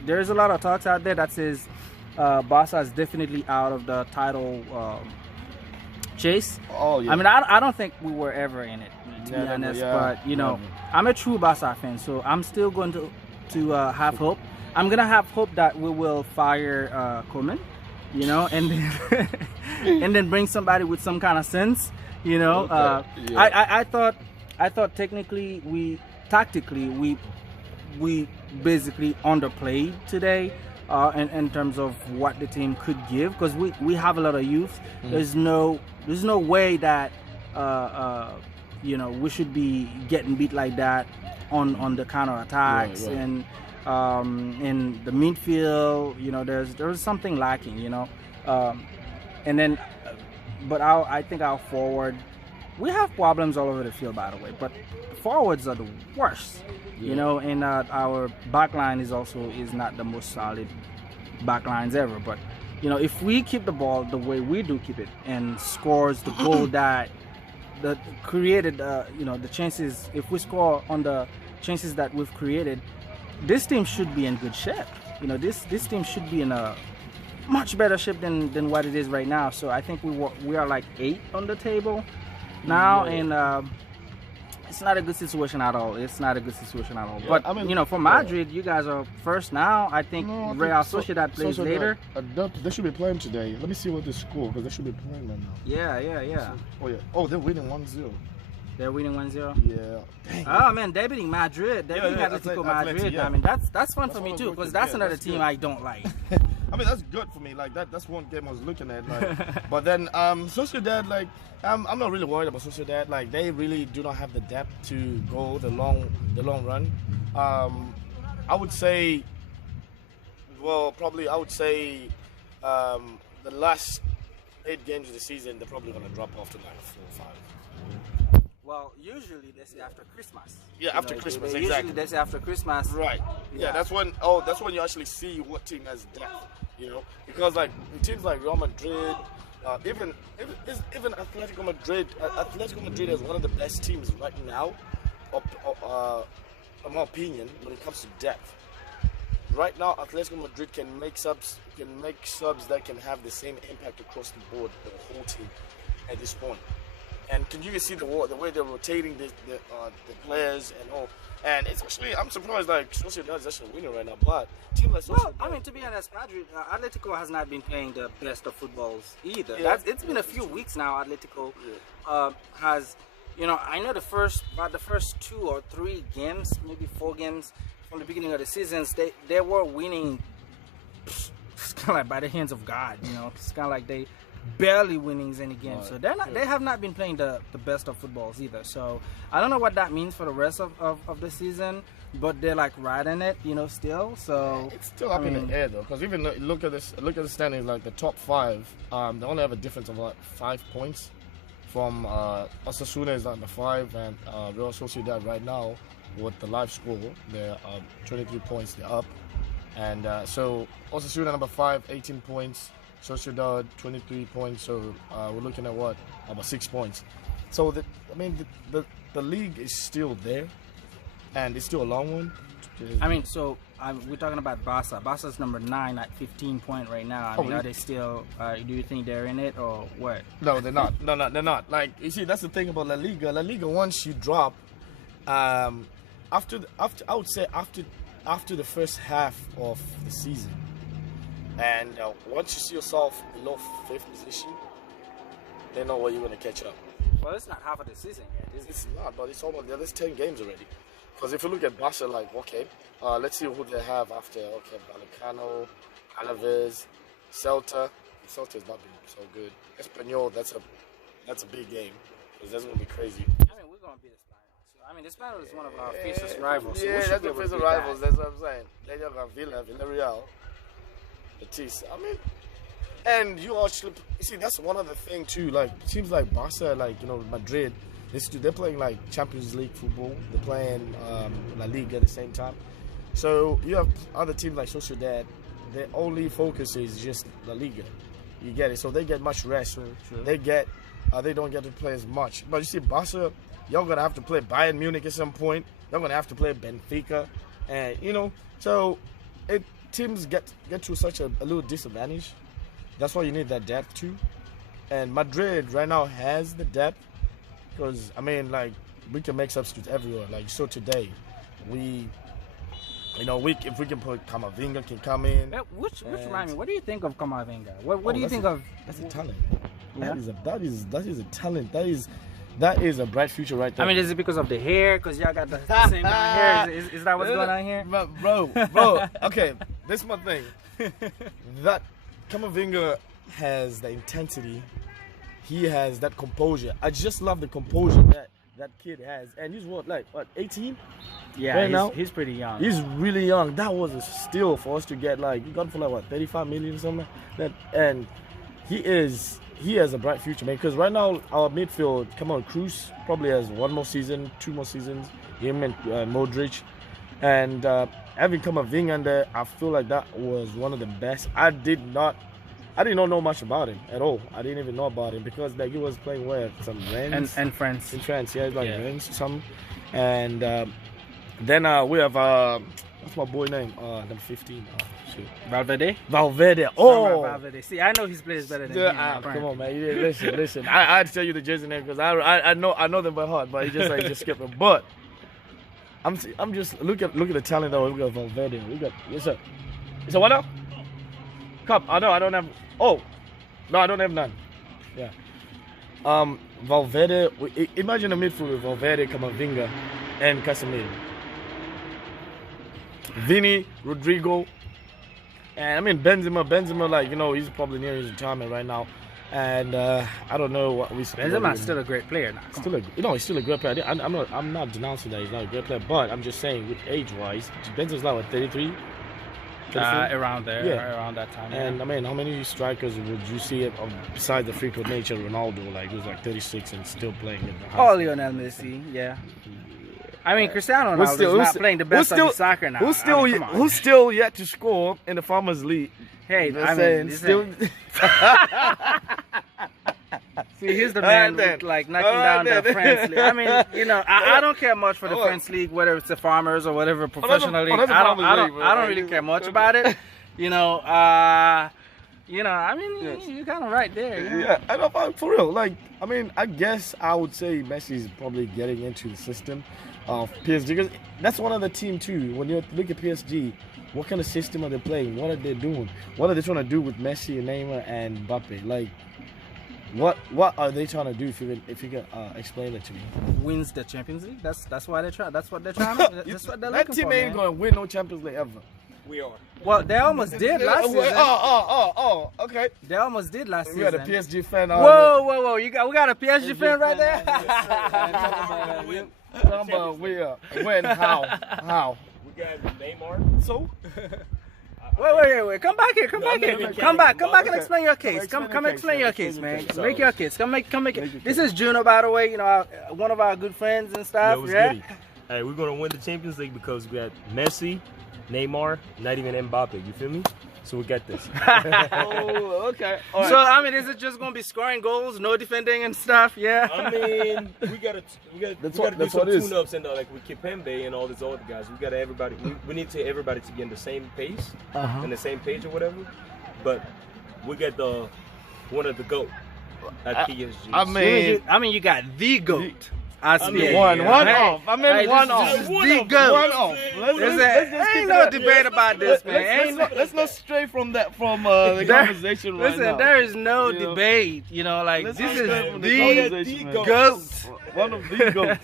there's a lot of talks out there that says Barca is definitely out of the title chase. Oh yeah. I mean, I don't think we were ever in it, to be honest. But you know, I'm a true Barca fan, so I'm still going to have hope. I'm gonna have hope that we will fire Koeman, you know, and then and then bring somebody with some kind of sense, you know. I thought technically tactically we basically underplayed today in terms of what the team could give, because we have a lot of youth. There's no way that you know, we should be getting beat like that on the counter attacks and. In the midfield, you know, there's something lacking, you know, and then, but I think our forward, we have problems all over the field, by the way, but forwards are the worst, you know, and our back line is not the most solid back lines ever. But you know, if we keep the ball the way we do keep it and scores the goal that created, you know, the chances, if we score on the chances that we've created, this team should be in good shape. You know, this team should be in a much better shape than what it is right now. So I think we are like 8 on the table now, and it's not a good situation at all. But I mean, you know, for Madrid, you guys are first now. I think Real Sociedad plays later. They should be playing today. Let me see what they score, because they should be playing right now. Yeah. Oh, they're winning 1-0. They're winning 1-0? Yeah. Dang. Oh, man, they're beating Madrid. They're beating Atletico Madrid. Yeah. I mean, that's fun for me, too, because that's another team I don't like. I mean, that's good for me. Like, that's one game I was looking at. Like, but then, Sociedad, like, I'm not really worried about Sociedad. Like, they really do not have the depth to go the long run. I would say, the last 8 games of the season, they're probably going to drop off to like 4 or 5. Well, usually they say after Christmas. Yeah, after Christmas, exactly. Usually they say after Christmas. Right. Yeah, that's when you actually see what team has depth, you know? Because like teams like Real Madrid, Even Atletico Madrid is one of the best teams right now, in my opinion, when it comes to depth. Right now, Atletico Madrid can make subs that can have the same impact across the board, the whole team, at this point. And can you see the way they're rotating the players and all? And it's actually, I'm surprised like Sociedad is actually winning right now. But team like Sociedad, well, I mean, to be honest, Madrid, Atletico has not been playing the best of footballs either. Yeah. It's been a few weeks now. Atletico has, I know the first 2 or 3 games, maybe 4 games from the beginning of the seasons, they were winning. It's kind of like by the hands of God. It's kind of like they barely winnings any game. So they have not been playing the best of footballs either. So I don't know what that means for the rest of the season, but they're like riding it, still. So it's still up in the air though, because even look at the standings, like the top 5, they only have a difference of like 5 points from Osasuna is number 5, and Real Sociedad right now with the live score they're 23 points, they're up, and so Osasuna number 5, 18 points. Sociedad 23 points, so we're looking at what, about 6 points. So the league is still there, and it's still a long one. I mean, so we're talking about Barca. Barca's number 9 at 15 points right now. I mean, are they still? Do you think they're in it or what? No, they're not. No, they're not. Like, you see, that's the thing about La Liga. La Liga, once you drop, I would say after the first half of the season. And once you see yourself below 5th position, they know where you're going to catch up. Well, it's not half of the season yet, is it? It's not, but it's almost, there's 10 games already. Because if you look at Barca, like, okay, let's see who they have after, okay, Vallecano, Alaves, Celta. Celta has not been so good. Espanyol, that's a big game. Because that's going to be crazy. I mean, we're going to beat Espanyol. So, I mean, Espanyol is one of our fiercest rivals. So that's the fiercest rivals, that's what I'm saying. They have Villarreal. Betis. I mean, and you actually see that's one other thing too. Like teams like Barca, like Madrid, they're playing like Champions League football. They're playing La Liga at the same time. So you have other teams like Sociedad. Their only focus is just La Liga. You get it. So they get much rest. True. They don't get to play as much. But you see, Barca, you're gonna have to play Bayern Munich at some point. You're gonna have to play Benfica, and so it. Teams get to such a little disadvantage. That's why you need that depth too. And Madrid right now has the depth because like we can make substitutes everywhere. Like so today, if we can put Camavinga can come in. Which remind me, what do you think of Camavinga? What do you think of? That's a talent. Yeah? That is a talent. That is a bright future right there. I mean, is it because of the hair? Because y'all got the same kind of hair. Is that what's going on here? Bro. Okay, this is my thing. That Camavinga has the intensity. He has that composure. I just love the composure that kid has. And he's what, 18? Yeah, he's pretty young. He's really young. That was a steal for us to get. We got him for 35 million or something like that. And he has a bright future, man. Because right now our midfield, come on, Cruz probably has 1 more season, 2 more seasons. Him and Modric, and having Camavinga in there, I feel like that was one of the best. I did not know much about him at all. I didn't even know about him because he was playing where some Rennes and France. In France, yeah, Rennes or something. And then we have what's my boy name? Number 15. Valverde. Oh, Valverde. See, I know his players better than him. Come on, man. Listen. I'd tell you the jersey name because I know them by heart, but he just skip them. But I'm just look at the talent that we got. Valverde. We got yes sir. So what now? Cup. I don't have. Oh, no, I don't have none. Yeah. Valverde. Imagine a midfield with Valverde, Camavinga, and Casemiro. Vini, Rodrigo. And I mean Benzema, he's probably near his retirement right now, and I don't know what we. Benzema's still a great player now. He's still a great player. I'm not denouncing that he's not a great player, but I'm just saying with age-wise, Benzema's now at 33. Around there, yeah. Around that time. And yeah. I mean, how many strikers would you see besides the freak of nature, Ronaldo, who's 36 and still playing in the high school? Lionel Messi, yeah. I mean, Cristiano Ronaldo is not playing the best of soccer now. Who's still yet to score in the Farmers League? Hey, still. See, here's the man who's like knocking down the French league. I mean, you know, I don't care much for the French league, whether it's the farmers or whatever professional league. I don't really care much about it. You know, I mean, you're kind of right there. Yeah, I know, for real. Like, I mean, I guess I would say Messi's probably getting into the system of PSG because that's one of the team too. When you look at PSG, what kind of system are they playing? What are they doing? What are they trying to do with Messi and Neymar and Mbappe? Like, what are they trying to do? If you can explain it to me. Wins the Champions League. That's why they try. That's what they're trying. That's what they're looking for. That team ain't gonna win no Champions League ever. We are. Well, they almost did last season. Okay. They almost did last season. We got a PSG fan. Whoa! We got a PSG fan right there. When? How? We got Neymar. So? Wait. Come back here. Come back and explain your case. Come explain your case, man. Make your case. Come make it. This is Juno, by the way. You know, one of our good friends and stuff. Yeah. Hey, we're gonna win the Champions League because we got Messi, Neymar, not even Mbappe. You feel me? So we got this. Oh, okay. All right. So I mean, is it just gonna be scoring goals, no defending and stuff? Yeah. I mean, we gotta do some tune-ups and like with Kipembe and all these other guys. We need to everybody to get in the same pace, and the same page or whatever. But we got one of the GOAT at PSG. I mean, you got the GOAT. One off. I mean, one off. The GOAT. One off. Ain't no debate about this, man. Let's not stray from the conversation right now. Listen, there is no debate. You know, like this is the GOAT. One of the GOATs.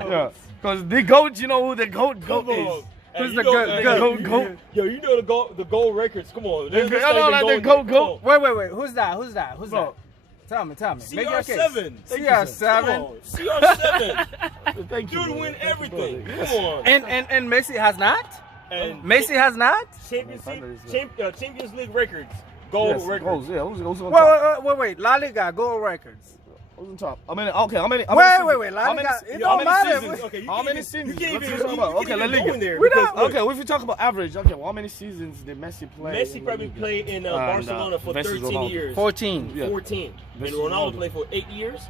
Yeah, because the GOAT, you know who the GOAT is. Who's the GOAT? Yo, you know the goal records. Come on. The GOAT. Wait. Who's that? Tell me. CR7. CR7. CR7. Thank you. Dude win everything. Come on. And Messi has not? And Messi has not? Champions League records. Goal records. Goals, yeah. Who's on top? Wait. La Liga, goal records. Who's on top? How many? Okay, how many? Wait. La Liga. It don't matter. How many seasons? You can't even Okay, La Liga. Okay, if you talk about average, okay, well, how many seasons did Messi play? Messi probably played in Barcelona for 13 years. 14. Yeah. 14. And Ronaldo played for 8 years.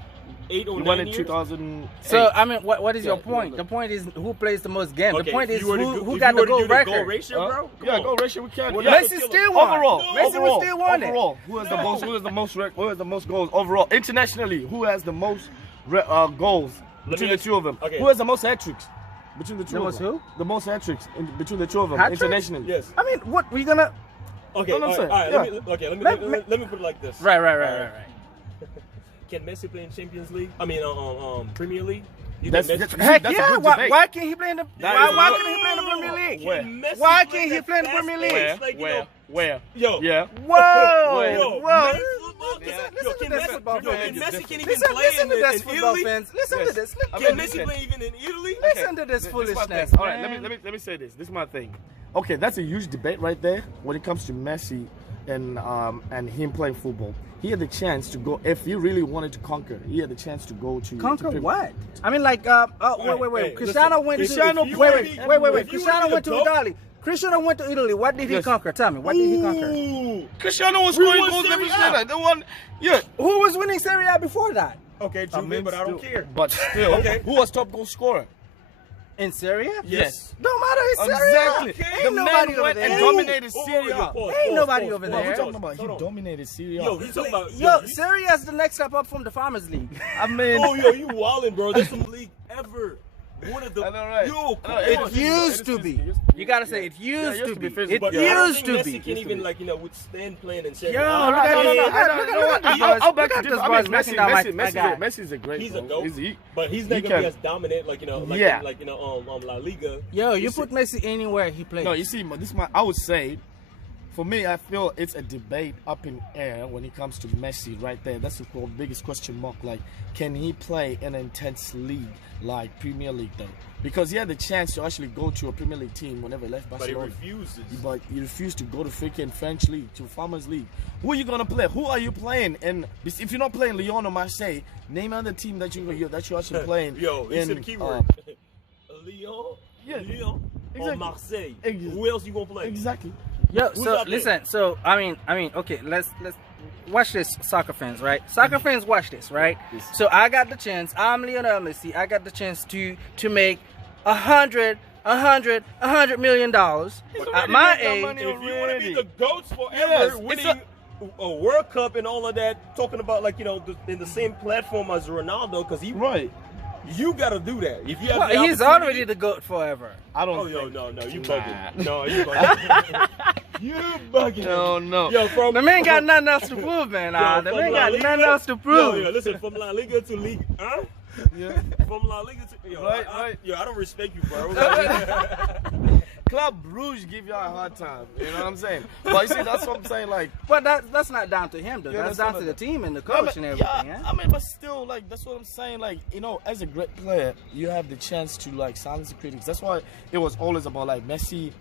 8 or 9 years. He won in 2008. So, I mean, what is your point? The point is who plays the most games. Okay, the point is who if got the you were goal to do record. the goal ratio, bro? Yeah, goal ratio, we can't. Well, Yeah. Messi still won. Messi still won it. Overall, who has the most goals overall? Internationally, who has the most goals between the two of them? Okay. Who has the most hat-tricks between the two of them? Who? The most hat-tricks between the two of them Hat-tricks? internationally. Yes. I mean, what we gonna? Okay. No, All sir. right. Let Let me put it like this. Right. Can Messi play in Champions League? I mean, Premier League. That's Heck a yeah! good Why debate. can't he play in the? Why can't he play in the Premier League? Why can't he play in the Premier League? Where? Yo. Yeah. Whoa! Yo, can Messi can even play Listen to this, in football Italy? fans. Listen to this. Can Messi play even in Italy? Listen to this foolishness. All right, let me say this. This is my thing. Okay, that's a huge debate right there when it comes to Messi and him playing football. He had the chance to go, if he really wanted to conquer, he had the chance to go to... Conquer to what? I mean, like, wait. Cristiano went to... Wait. Cristiano went to Italy. Cristiano went to Italy. What did he conquer? Tell me. What did he conquer? Cristiano was scoring goals every season. The one, yeah. Who was winning Serie A before that? Okay, true, but I don't care. But still, who was top goal scorer? In Serie A? Yes. Don't matter. It's Serie A. Exactly. Ain't nobody over there. And dominated Serie A. Ain't nobody over there. What are we talking about? He dominated Serie A. Yo, he's talking about... Yo, Serie A is the next step up from the Farmers League. I mean... Oh, yo, you wildin', bro. That's the league ever. One of the... I know, right? Yo, It used to be. You gotta say it used to be. It but I don't used think to Messi be. can even, like, withstand playing in Serie A. Yo, look at I'll back to this this. I boys mean, knocking down my guy. Messi's a great. He's a goat. GOAT, but he's not gonna be as dominant, like La Liga. Yo, you put Messi anywhere he plays. No, you see, this is my. I would say, for me, I feel it's a debate up in air when it comes to Messi right there. That's the biggest question mark. Like, can he play in an intense league like Premier League though? Because he had the chance to actually go to a Premier League team whenever he left Barcelona. But he refuses. But he refused to go to freaking French league, to Farmers League. Who are you gonna play? Who are you playing? And if you're not playing Lyon or Marseille, name another team that you're actually playing. Yo, it's a keyword. Lyon. Yeah. Lyon. Exactly. Or Marseille. Exactly. Who else you gonna play? Exactly. Yo, Who's so out there? listen. So I mean, okay. Let's watch this, soccer fans, right? Soccer fans, watch this, right? So I got the chance. I'm Lionel Messi. I got the chance to make $100 million at my age. If you want to be the GOATs forever, winning a World Cup and all of that, talking about like in the same platform as Ronaldo, because you gotta do that. If you have he's already the GOAT forever. I don't. Oh no, you bugging. No, you bugging. You bugging. No. Yo, the man got nothing else to prove, man. The man got nothing else to prove. Yo, listen, from La Liga to League, Yeah. From La Liga to right. I don't respect you, bro. Club Brugge give y'all a hard time. You know what I'm saying? But you see, that's what I'm saying. Like, but that's not down to him, though. That's down to the team and the coach and everything. Yeah, I mean, but still, like, that's what I'm saying. Like, as a great player, you have the chance to like silence the critics. That's why it was always about like Messi.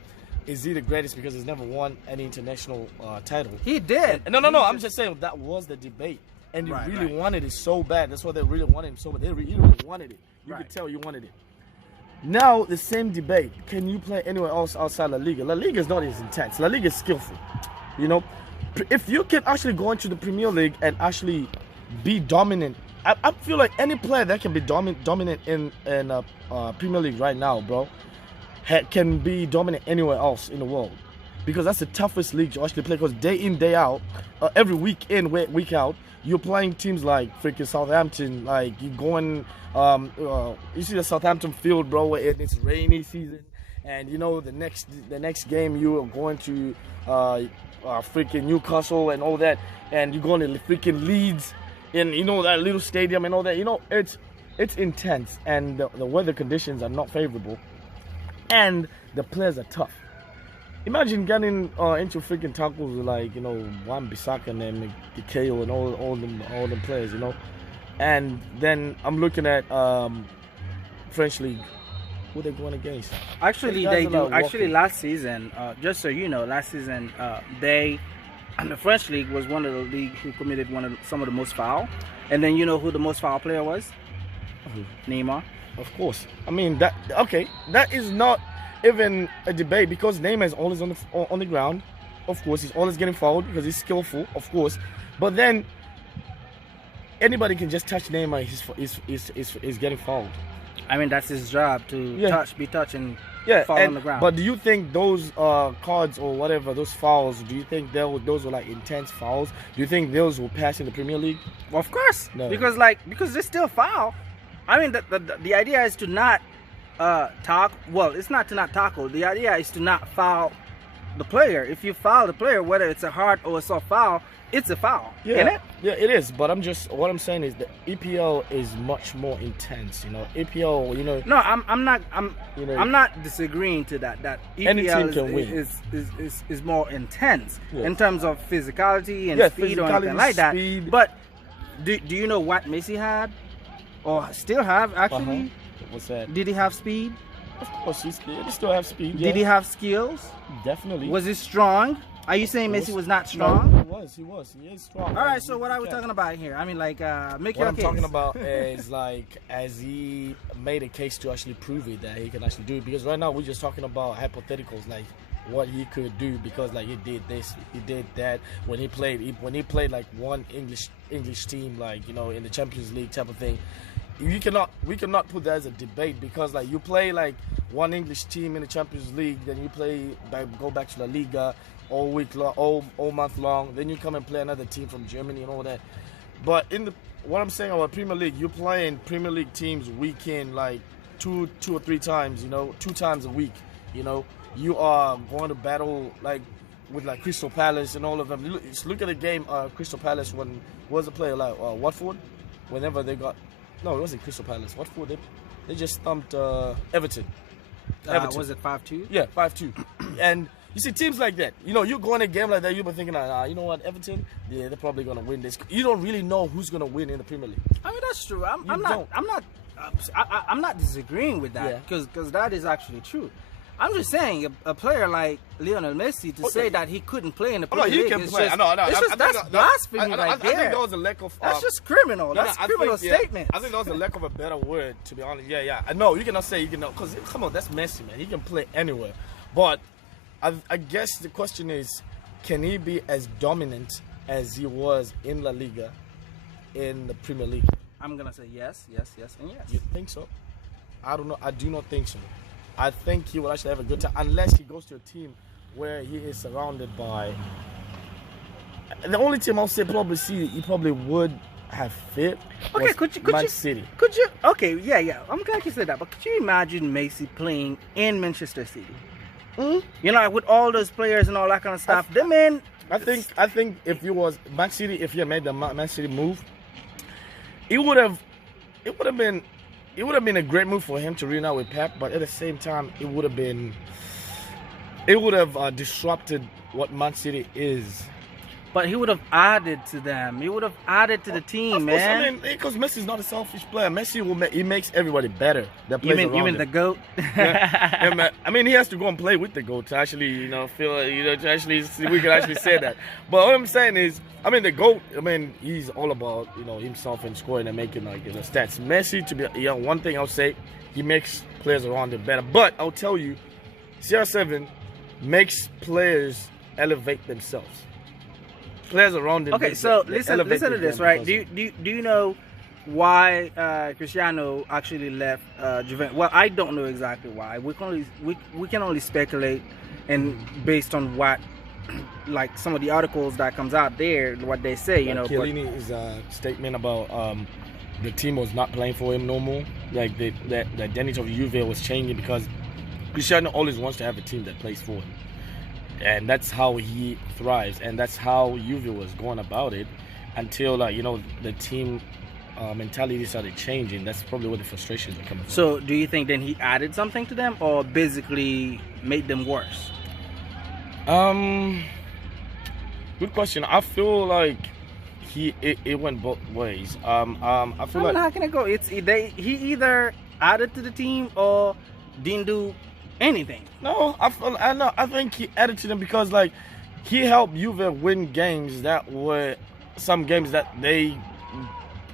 Is he the greatest because he's never won any international title? He did. No. I'm just saying that was the debate. And he really wanted it so bad. That's why they really wanted him so bad. He really wanted it. You could tell you wanted it. Now, the same debate. Can you play anywhere else outside La Liga? La Liga is not as intense. La Liga is skillful. If you can actually go into the Premier League and actually be dominant, I feel like any player that can be dominant in Premier League right now, bro, can be dominant anywhere else in the world. Because that's the toughest league to actually play. Because day in, day out, every week in, week out, you're playing teams like freaking Southampton. Like you're going, you see the Southampton field, bro, where it's rainy season, and the next game you are going to freaking Newcastle and all that, and you're going to freaking Leeds, in that little stadium and all that. It's intense, and the weather conditions are not favorable, and the players are tough. Imagine getting into freaking tackles with like Wan-Bissaka and Mikhail and all them players, and then I'm looking at French league. Who they going against? Actually, they do. Actually, last season, just so you know, the French league was one of the league who committed some of the most foul. And then you know who the most foul player was? Neymar. Of course. I mean that is not even a debate because Neymar is always on the ground. Of course, he's always getting fouled because he's skillful, of course. But then anybody can just touch Neymar. He's getting fouled. I mean, that's his job to be touching, fall on the ground. But do you think those cards or whatever, those fouls, do you think those were like intense fouls? Do you think those will pass in the Premier League? Well, of course, no. because they still foul. I mean, the idea is to not tackle. Well, it's not to not tackle. The idea is to not foul the player. If you foul the player, whether it's a hard or a soft foul, it's a foul. Yeah, isn't it? Yeah, it is. But what I'm saying is the EPL is much more intense. EPL, No, I'm not disagreeing to that. That EPL is more intense in terms of physicality and speed or anything like that. But do you know what Messi had? Or still have, actually? What's that? Did he have speed? Of course, he still have speed. Did he have skills? Definitely. Was he strong? Are you saying Messi was not strong? No, he was. He is strong. All right, so what are we talking about here? I mean, like, make your case. What I'm talking about is, like, as he made a case to actually prove it, that he can actually do it. Because right now, we're just talking about hypotheticals, like, what he could do, because like he did this, he did that when he played like one English team, like in the Champions League type of thing. We cannot put that as a debate, because like you play like one English team in the Champions League, then you go back to La Liga all month long, then you come and play another team from Germany and all that. But what I'm saying about Premier League, you're playing Premier League teams weekend like two or three times, 2 times a week, You are going to battle like with like Crystal Palace and all of them. Look at the game. Crystal Palace was a player like Watford. Whenever they got, no, it wasn't Crystal Palace. Watford they just thumped Everton. Was it 5-2? Yeah, 5-2. And you see teams like that. You go in a game like that, you've been thinking, you know what, Everton, yeah, they're probably gonna win this. You don't really know who's gonna win in the Premier League. I mean, that's true. I'm not disagreeing with that, because that is actually true. I'm just saying, a player like Lionel Messi to say that he couldn't play in the Premier League, he can play. That's blasphemy right there. I think that was a lack of. That's just criminal. That's criminal statement. I think that was a lack of a better word, to be honest. Yeah. I know you cannot say because come on, that's Messi, man. He can play anywhere. But I guess the question is, can he be as dominant as he was in La Liga, in the Premier League? I'm gonna say yes, and yes. You think so? I don't know. I do not think so. I think he will actually have a good time unless he goes to a team where he is surrounded by. The only team I'll say he probably would have fit. Okay, Man City. Could you? Okay, yeah. I'm glad you said that. But could you imagine Messi playing in Manchester City? You know, like with all those players and all that kind of stuff. I think if he was Man City, if he had made the Man City move, it would have been a great move for him to reunite with Pep. But at the same time, it would have disrupted what Man City is. But he would have added to them. He would have added to the team, man. I mean, because Messi's not a selfish player. Messi he makes everybody better. You mean the GOAT? Yeah, I mean, he has to go and play with the GOAT to actually, feel, to actually, we can actually say that. But what I'm saying is, I mean, the GOAT, I mean, he's all about, himself and scoring and making, stats. Messi, to be, one thing I'll say, he makes players around him better. But I'll tell you, CR7 makes players elevate themselves. Players around him. Okay, so listen to this, right? Do you know why Cristiano actually left Juventus? Well, I don't know exactly why. We can only speculate, and based on what, like some of the articles that comes out there, what they say, Chiellini's statement about the team was not playing for him no more. Like the identity of Juve was changing because Cristiano always wants to have a team that plays for him. And that's how he thrives, and that's how Juve was going about it until, the team mentality started changing. That's probably where the frustrations are coming from. So, do you think then he added something to them, or basically made them worse? Good question. I feel like it went both ways. I feel like how can it go? He either added to the team or didn't do anything. No, I think he added to them because he helped Juve win games that were some games that they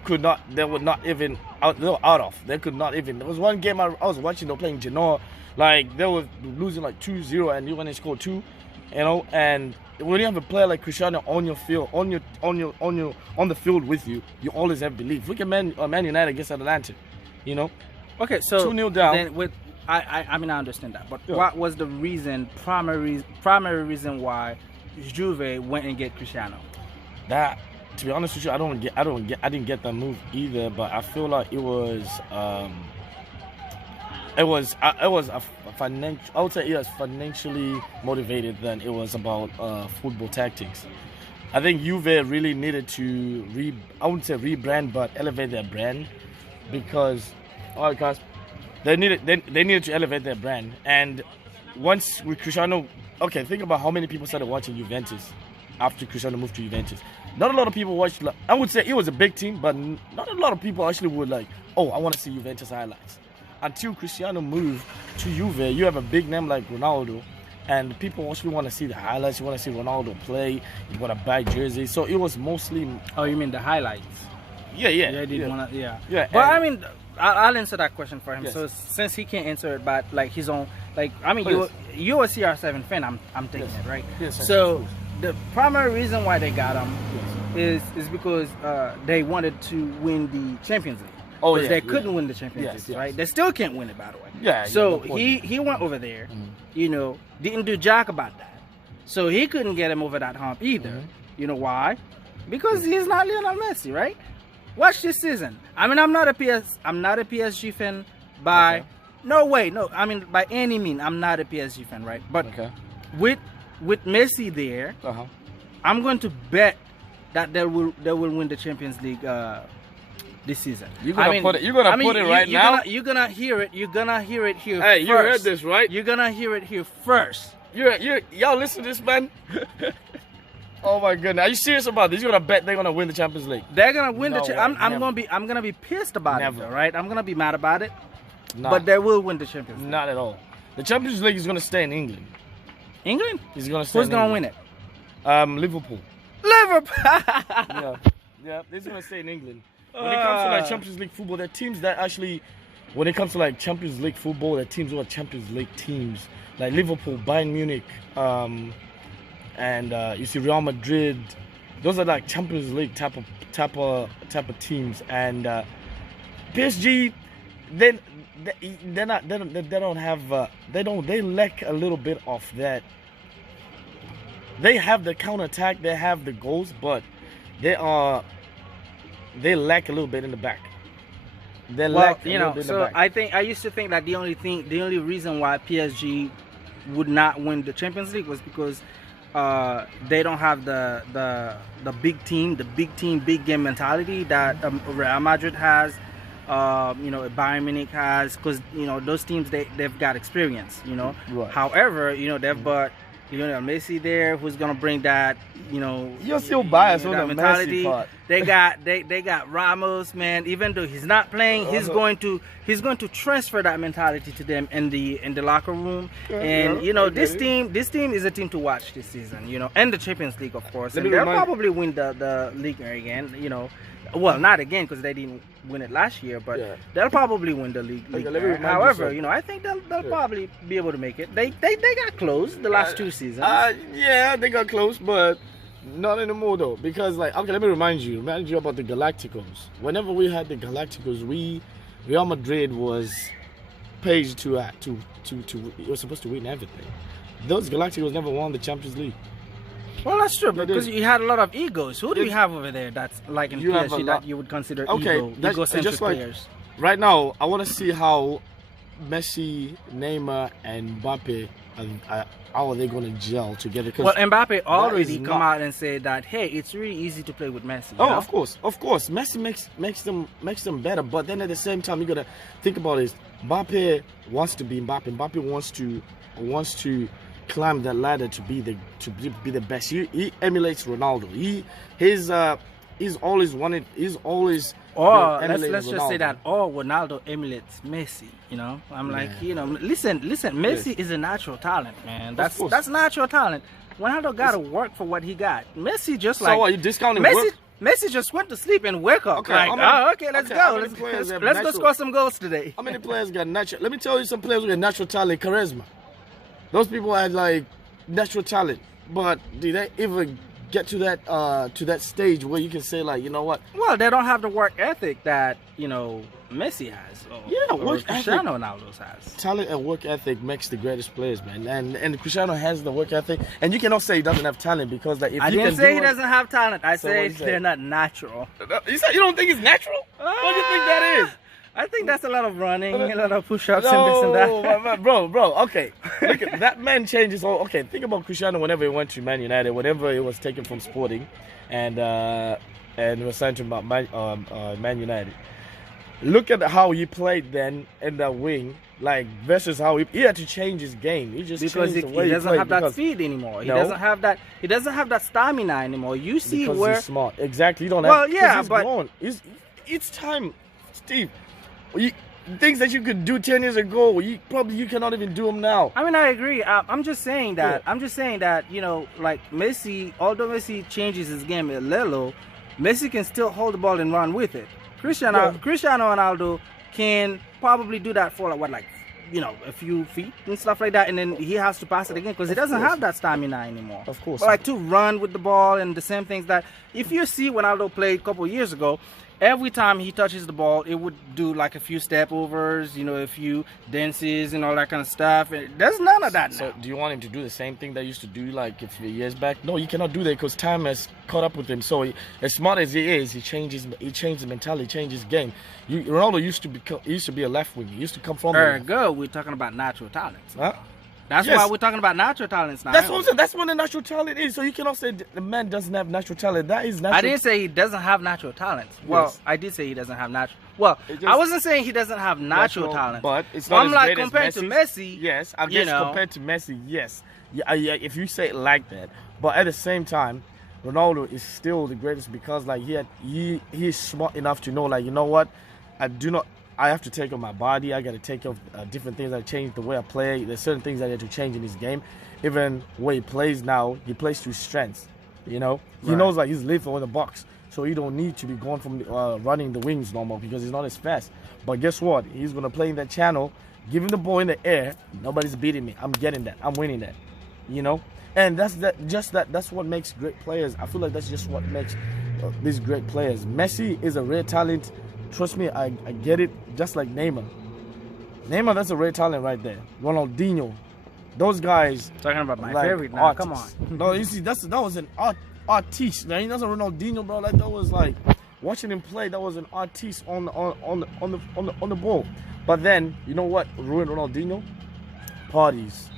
were not even out of. They could not even. There was one game I was watching. They were playing Genoa, they were losing 2-0, and you went and scored 2. And when you have a player like Cristiano on your field, on the field with you, you always have belief. Look at Man United against Atalanta. Okay, so 2-0 down. Then with I mean, I understand that, but what was the primary reason why Juve went and get Cristiano? That, to be honest with you, I didn't get that move either. But I feel like it was a financial. I would say it was financially motivated than it was about football tactics. I think Juve really needed to I wouldn't say rebrand, but elevate their brand because they needed to elevate their brand. And once with Cristiano, okay, think about how many people started watching Juventus after Cristiano moved to Juventus. Not a lot of people watched. I would say it was a big team, but not a lot of people actually would I want to see Juventus highlights. Until Cristiano moved to Juve, you have a big name like Ronaldo, and people actually want to see the highlights. You want to see Ronaldo play. You want to buy jerseys. So it was mostly. Oh, you mean the highlights? Yeah. Yeah, I did want to. Yeah. But I mean, I'll answer that question for him. Yes. So since he can't answer it, but his own, you're a CR7 fan. I'm taking it, right? Yes. So the primary reason why they got him is because they wanted to win the Champions League. Oh, because they couldn't win the Champions League, right? They still can't win it, by the way. Yeah. So he went over there, didn't do jack about that. So he couldn't get him over that hump either. Mm-hmm. You know why? Because he's not Lionel Messi, right? Watch this season. I mean, I'm not a PSG fan by by any means. I'm not a PSG fan, right? But with Messi there, I'm going to bet that they will win the Champions League this season. You're gonna put it right now. You're gonna hear it. You're gonna hear it here. Hey, first. You heard this, right? You're gonna hear it here first. Y'all listen to this, man. Oh my goodness! Are you serious about this? You're gonna bet they're gonna win the Champions League? They're gonna win I'm gonna be pissed about it, though, right? I'm gonna be mad about it. But they will win the Champions League. Not at all. The Champions League is gonna stay in England. England? He's gonna stay. Who's gonna win it? Liverpool. Liverpool. Yeah. They're gonna stay in England. When it comes to Champions League football, there are teams that actually, when it comes to Champions League football, there are teams who are Champions League teams like Liverpool, Bayern Munich. And you see Real Madrid, those are like Champions League type of teams, and PSG, they lack a little bit of that. They have the counterattack, they have the goals, but they lack a little bit in the back. I used to think that the only reason why PSG would not win the Champions League was because they don't have the big team, big game mentality that Real Madrid has, Bayern Munich has, because those teams they've got experience, Right. However, they've bought Lionel Messi there, who's gonna bring that, You're still biased on the mentality. Messi part. They got Ramos, man. Even though he's not playing, he's going to transfer that mentality to them in the locker room. And this team is a team to watch this season. And the Champions League, of course. And they'll probably win the league again. Well, not again because they didn't win it last year, but they'll probably win the league. However, I think they'll probably be able to make it. They got close the last 2 seasons. Yeah, they got close, but not anymore though. Because okay, let me remind you about the Galacticos. Whenever we had the Galacticos, Real Madrid was paid to it was supposed to win everything. Those Galacticos never won the Champions League. Well, that's true, because you had a lot of egos. Who do we have over there that's like in PSG that you would consider egocentric players? Right now, I want to see how Messi, Neymar, and Mbappe, how are they going to gel together? Well, Mbappe already come out and say that, hey, it's really easy to play with Messi. Oh, of course. Messi makes them better, but then at the same time, you got to think about it. Mbappe wants to be Mbappe. Mbappe wants to climb that ladder to be the best. He emulates Ronaldo. He's always wanted. He's always. Or let's just say that. Or Ronaldo emulates Messi. I'm like, listen. Messi is a natural talent, man. That's natural talent. Ronaldo got to work for what he got. Messi just so what, you discounting Messi? Messi just went to sleep and wake up. Okay, let's go. Let's go score some goals today. How many players got natural? Let me tell you some players with natural talent, charisma. Those people had natural talent, but did they ever get to that stage where you can say you know what? Well, they don't have the work ethic that Messi has. Or Cristiano Ronaldo has. Talent and work ethic makes the greatest players, man. And Cristiano has the work ethic, and you cannot say he doesn't have talent because if I didn't say he doesn't have talent. I said they're not natural. You said you don't think it's natural? What do you think that is? I think that's a lot of running, a lot of push-ups and this and that. Bro, okay. Look at that man changes all. Okay, think about Cristiano whenever he went to Man United, whenever he was taken from Sporting and was signed to Man United. Look at how he played then in that wing, versus how he had to change his game. He just because changed the way he doesn't have that speed anymore. He doesn't have that. He doesn't have that stamina anymore. You see because where he's smart. Exactly. You don't well, have. Yeah, he's but grown. It's time, Steve. Things that you could do 10 years ago, you cannot even do them now. I mean, I agree. I'm just saying that. Yeah. I'm just saying that Messi, although Messi changes his game a little, Messi can still hold the ball and run with it. Cristiano Ronaldo can probably do that for a few feet and stuff like that, and then he has to pass it again because he doesn't have that stamina anymore. Of course. But to run with the ball and the same things that if you see Ronaldo played a couple of years ago. Every time he touches the ball, it would do a few step overs, a few dances and all that kind of stuff. There's none of that now. So do you want him to do the same thing that he used to do a few years back? No, you cannot do that because time has caught up with him. So as smart as he is, he changed the mentality, changed his game. Ronaldo used to be a left wing. He used to come from Ergo, we're talking about natural talents. Huh? That's why we're talking about natural talents now. That's what I'm saying. That's what the natural talent is. So you cannot say the man doesn't have natural talent. That is natural. I didn't say he doesn't have natural talents. Well, yes. I did say he doesn't have natural. Well, I wasn't saying he doesn't have natural talent. But it's not as great compared to Messi. Yes, I guess compared to Messi, yes. Yeah, if you say it like that. But at the same time, Ronaldo is still the greatest because he's smart enough to know you know what, I have to take on my body. I got to take off different things. I change the way I play. There's certain things I have to change in his game. Even where he plays now, he plays to his strengths. He knows he's lived in the box, so he don't need to be going from running the wings no more because he's not as fast. But guess what? He's gonna play in that channel, give him the ball in the air. Nobody's beating me. I'm getting that. I'm winning that. you know. And that's what makes great players. I feel like that's just what makes these great players. Messi is a rare talent. Trust me, I get it. Just like Neymar. Neymar, that's a rare talent right there. Ronaldinho, those guys. Talking about my favorite now. Come on. No, you see, that was an artiste. Now, that's a Ronaldinho, bro. Like that was like watching him play. That was an artiste on the ball. But then, you know what ruined Ronaldinho? Parties,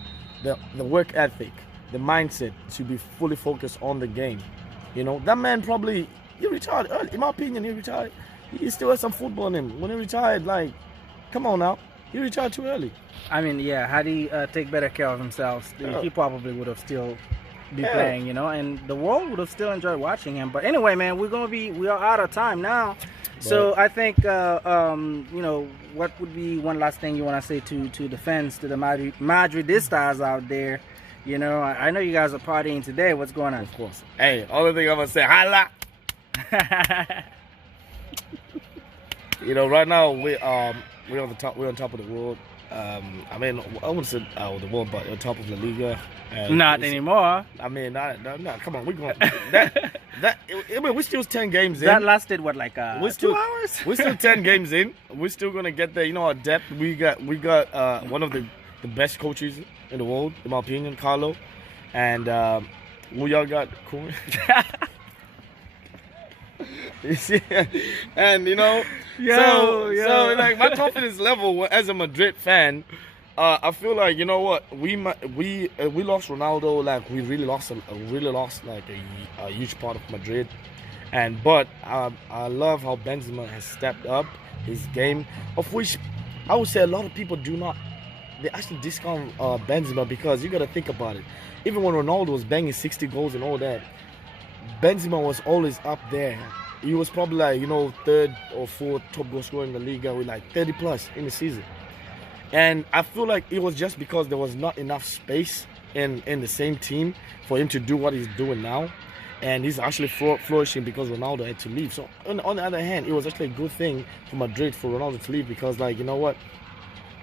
the work ethic, the mindset to be fully focused on the game. You know, that man probably he retired early. In my opinion, he retired. He still has some football in him. When he retired, like, come on now. He retired too early. I mean, yeah, had he take better care of himself, he probably would have still be playing, you know, and the world would have still enjoyed watching him. But anyway, man, we are out of time now. So I think, you know, what would be one last thing you want to say to the fans, to the Madridistas out there? You know, I know you guys are partying today. What's going on? Of course. Hey, only thing I'm going to say, holla! You know, right now we're on the top. We're on top of the world. I mean, I wouldn't say the world, but on top of La Liga. Not anymore. I mean, no. Come on, we're going. I mean, we're still 10 games in. That lasted what, like 2 hours? We're still 10 games in. We're still gonna get there. You know, our depth. We got one of the best coaches in the world, in my opinion, Carlo, and we all got Koeman. You see, and you know, so like my confidence level as a Madrid fan, I feel like, you know what, we lost Ronaldo, like we really lost like a huge part of Madrid, but I love how Benzema has stepped up his game, of which I would say a lot of people they actually discount Benzema, because you got to think about it. Even when Ronaldo was banging 60 goals and all that, Benzema was always up there. He was probably like, you know, 3rd or 4th top goal scorer in the Liga with like 30 plus in the season. And I feel like it was just because there was not enough space in the same team for him to do what he's doing now. And he's actually flourishing because Ronaldo had to leave. So on the other hand, it was actually a good thing for Madrid for Ronaldo to leave, because, like, you know what,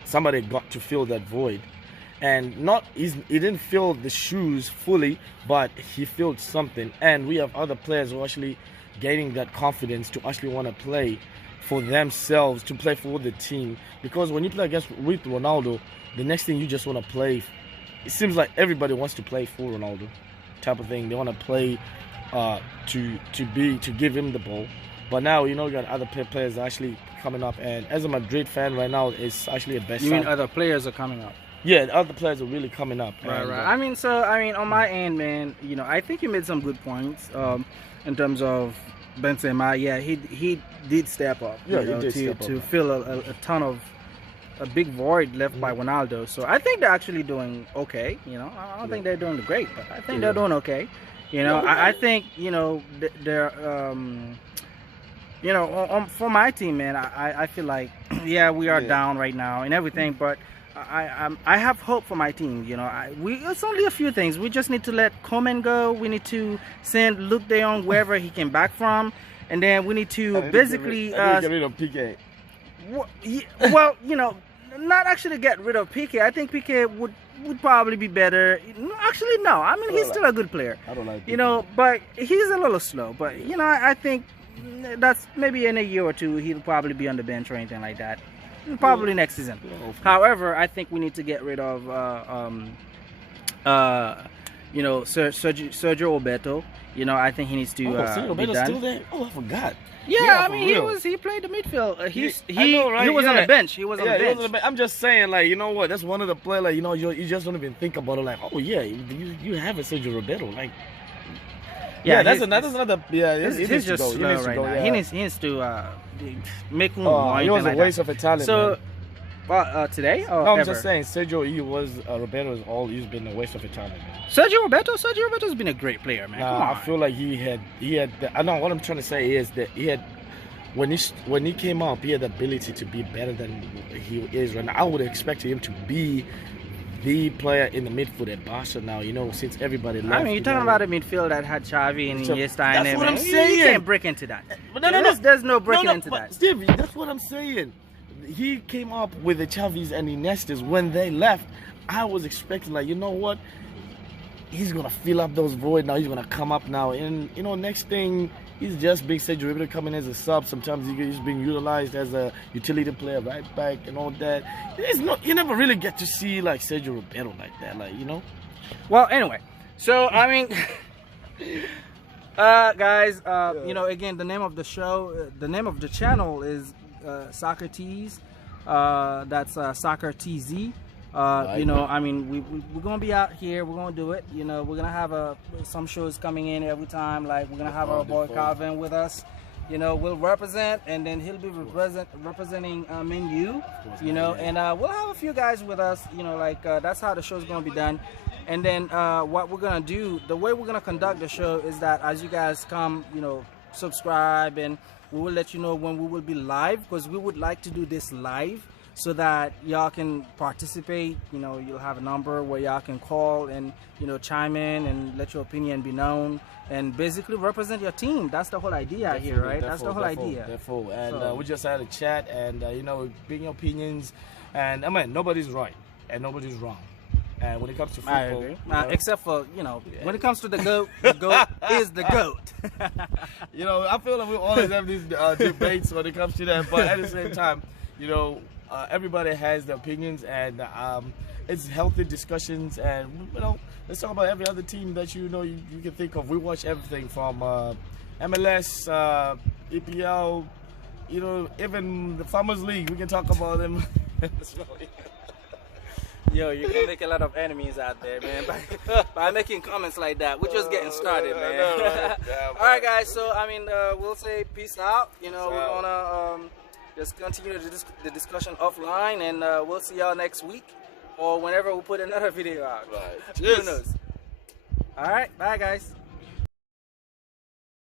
somebody got to fill that void. And he didn't fill the shoes fully, but he filled something. And we have other players who are actually gaining that confidence to actually want to play for themselves, to play for the team. Because when you play with Ronaldo, the next thing you just want to play, it seems like everybody wants to play for Ronaldo type of thing. They want to play to give him the ball. But now, you know, you got other players actually coming up. And as a Madrid fan right now, it's actually a best. You mean other players are coming up? Yeah, the other players are really coming up. Right. I mean, on my end, man, you know, I think you made some good points in terms of Benzema. Yeah, he did step up. Yeah, you know, he did step up to fill a ton of a big void left by Ronaldo. So I think they're actually doing okay. You know, I don't think they're doing great, but I think they're doing okay. You know, I think, you know, they're you know, for my team, man, I feel like, yeah, we are down right now and everything, but I have hope for my team. You know, it's only a few things. We just need to let Koeman go. We need to send Luke De Jong wherever he came back from, and then we need to basically get rid of Piqué. Well, you know, not actually get rid of Piqué. I think Piqué would probably be better. Actually, no. I mean, he's still a good player. I don't like Piqué. You know, but he's a little slow. But you know, I think that's maybe in a year or two he'll probably be on the bench or anything like that. Probably next season. However, I think we need to get rid of, you know, Sergio Roberto. You know, I think he needs to Sergio be Roberto's done. still there? Oh, I forgot. Yeah, I mean, he played the midfield. He know, right? He was on the bench. He was on the bench. I'm just saying, like, you know what? That's one of the players, like, you know, you just don't even think about it. Like, oh yeah, you have a Sergio Roberto, like. Yeah, that's another. Yeah, he's just slow right now. He needs to make room. He was a waste of a talent. So, today? Or no, I'm ever? just saying, Sergio, Roberto he's been a waste of a talent. Man. Sergio Roberto's been a great player, man. Come on. I feel like he had. I know what I'm trying to say is that he had. When he came up, he had the ability to be better than he is right now. I would expect him to be the player in the midfield at Barca now, you know, since everybody left. I mean, you're talking about a midfield that had Xavi and Iniesta. That's what I'm saying. You can't break into that. No. There's no breaking into that. Steve, that's what I'm saying. He came up with the Xavis and Iniestas when they left. I was expecting, like, you know what? he's gonna fill up those void now. He's gonna come up now, and you know, next thing he's just big Sergio Ribeiro coming as a sub. Sometimes he's being utilized as a utility player, right back, and all that. You never really get to see like Sergio Ribeiro like that, like, you know. Well, anyway, so I mean, guys, you know, again, the name of the show, the name of the channel is Socrates. That's Soccer TZ. You know, I mean, we're gonna be out here. We're gonna do it. You know, we're gonna have some shows coming in every time. Like, we're gonna have our boy Calvin with us. You know, we'll represent, and then he'll be representing Menu. You know, and we'll have a few guys with us. You know, like that's how the show's gonna be done. And then what we're gonna do, the way we're gonna conduct the show is that as you guys come, you know, subscribe, and we will let you know when we will be live, because we would like to do this live so that y'all can participate. You know, you'll have a number where y'all can call and, you know, chime in and let your opinion be known and basically represent your team. That's the whole idea here, right? That's the whole idea. And we just had a chat, and you know, bring your opinions, and I mean, nobody's right and nobody's wrong. And when it comes to football, you know, except for, you know, when it comes to the GOAT is the GOAT. You know, I feel like we always have these debates when it comes to that, but at the same time, you know, everybody has their opinions, and it's healthy discussions. And, you know, let's talk about every other team that you know you can think of. We watch everything from MLS, EPL, you know, even the Farmers League. We can talk about them. Yo, you're gonna make a lot of enemies out there, man, by making comments like that. We're just getting started, man. Yeah, all right, guys, so I mean, we'll say peace out. You know, we're gonna just continue the discussion offline, and we'll see y'all next week or whenever we put another video out. Right. Who knows? All right, bye, guys.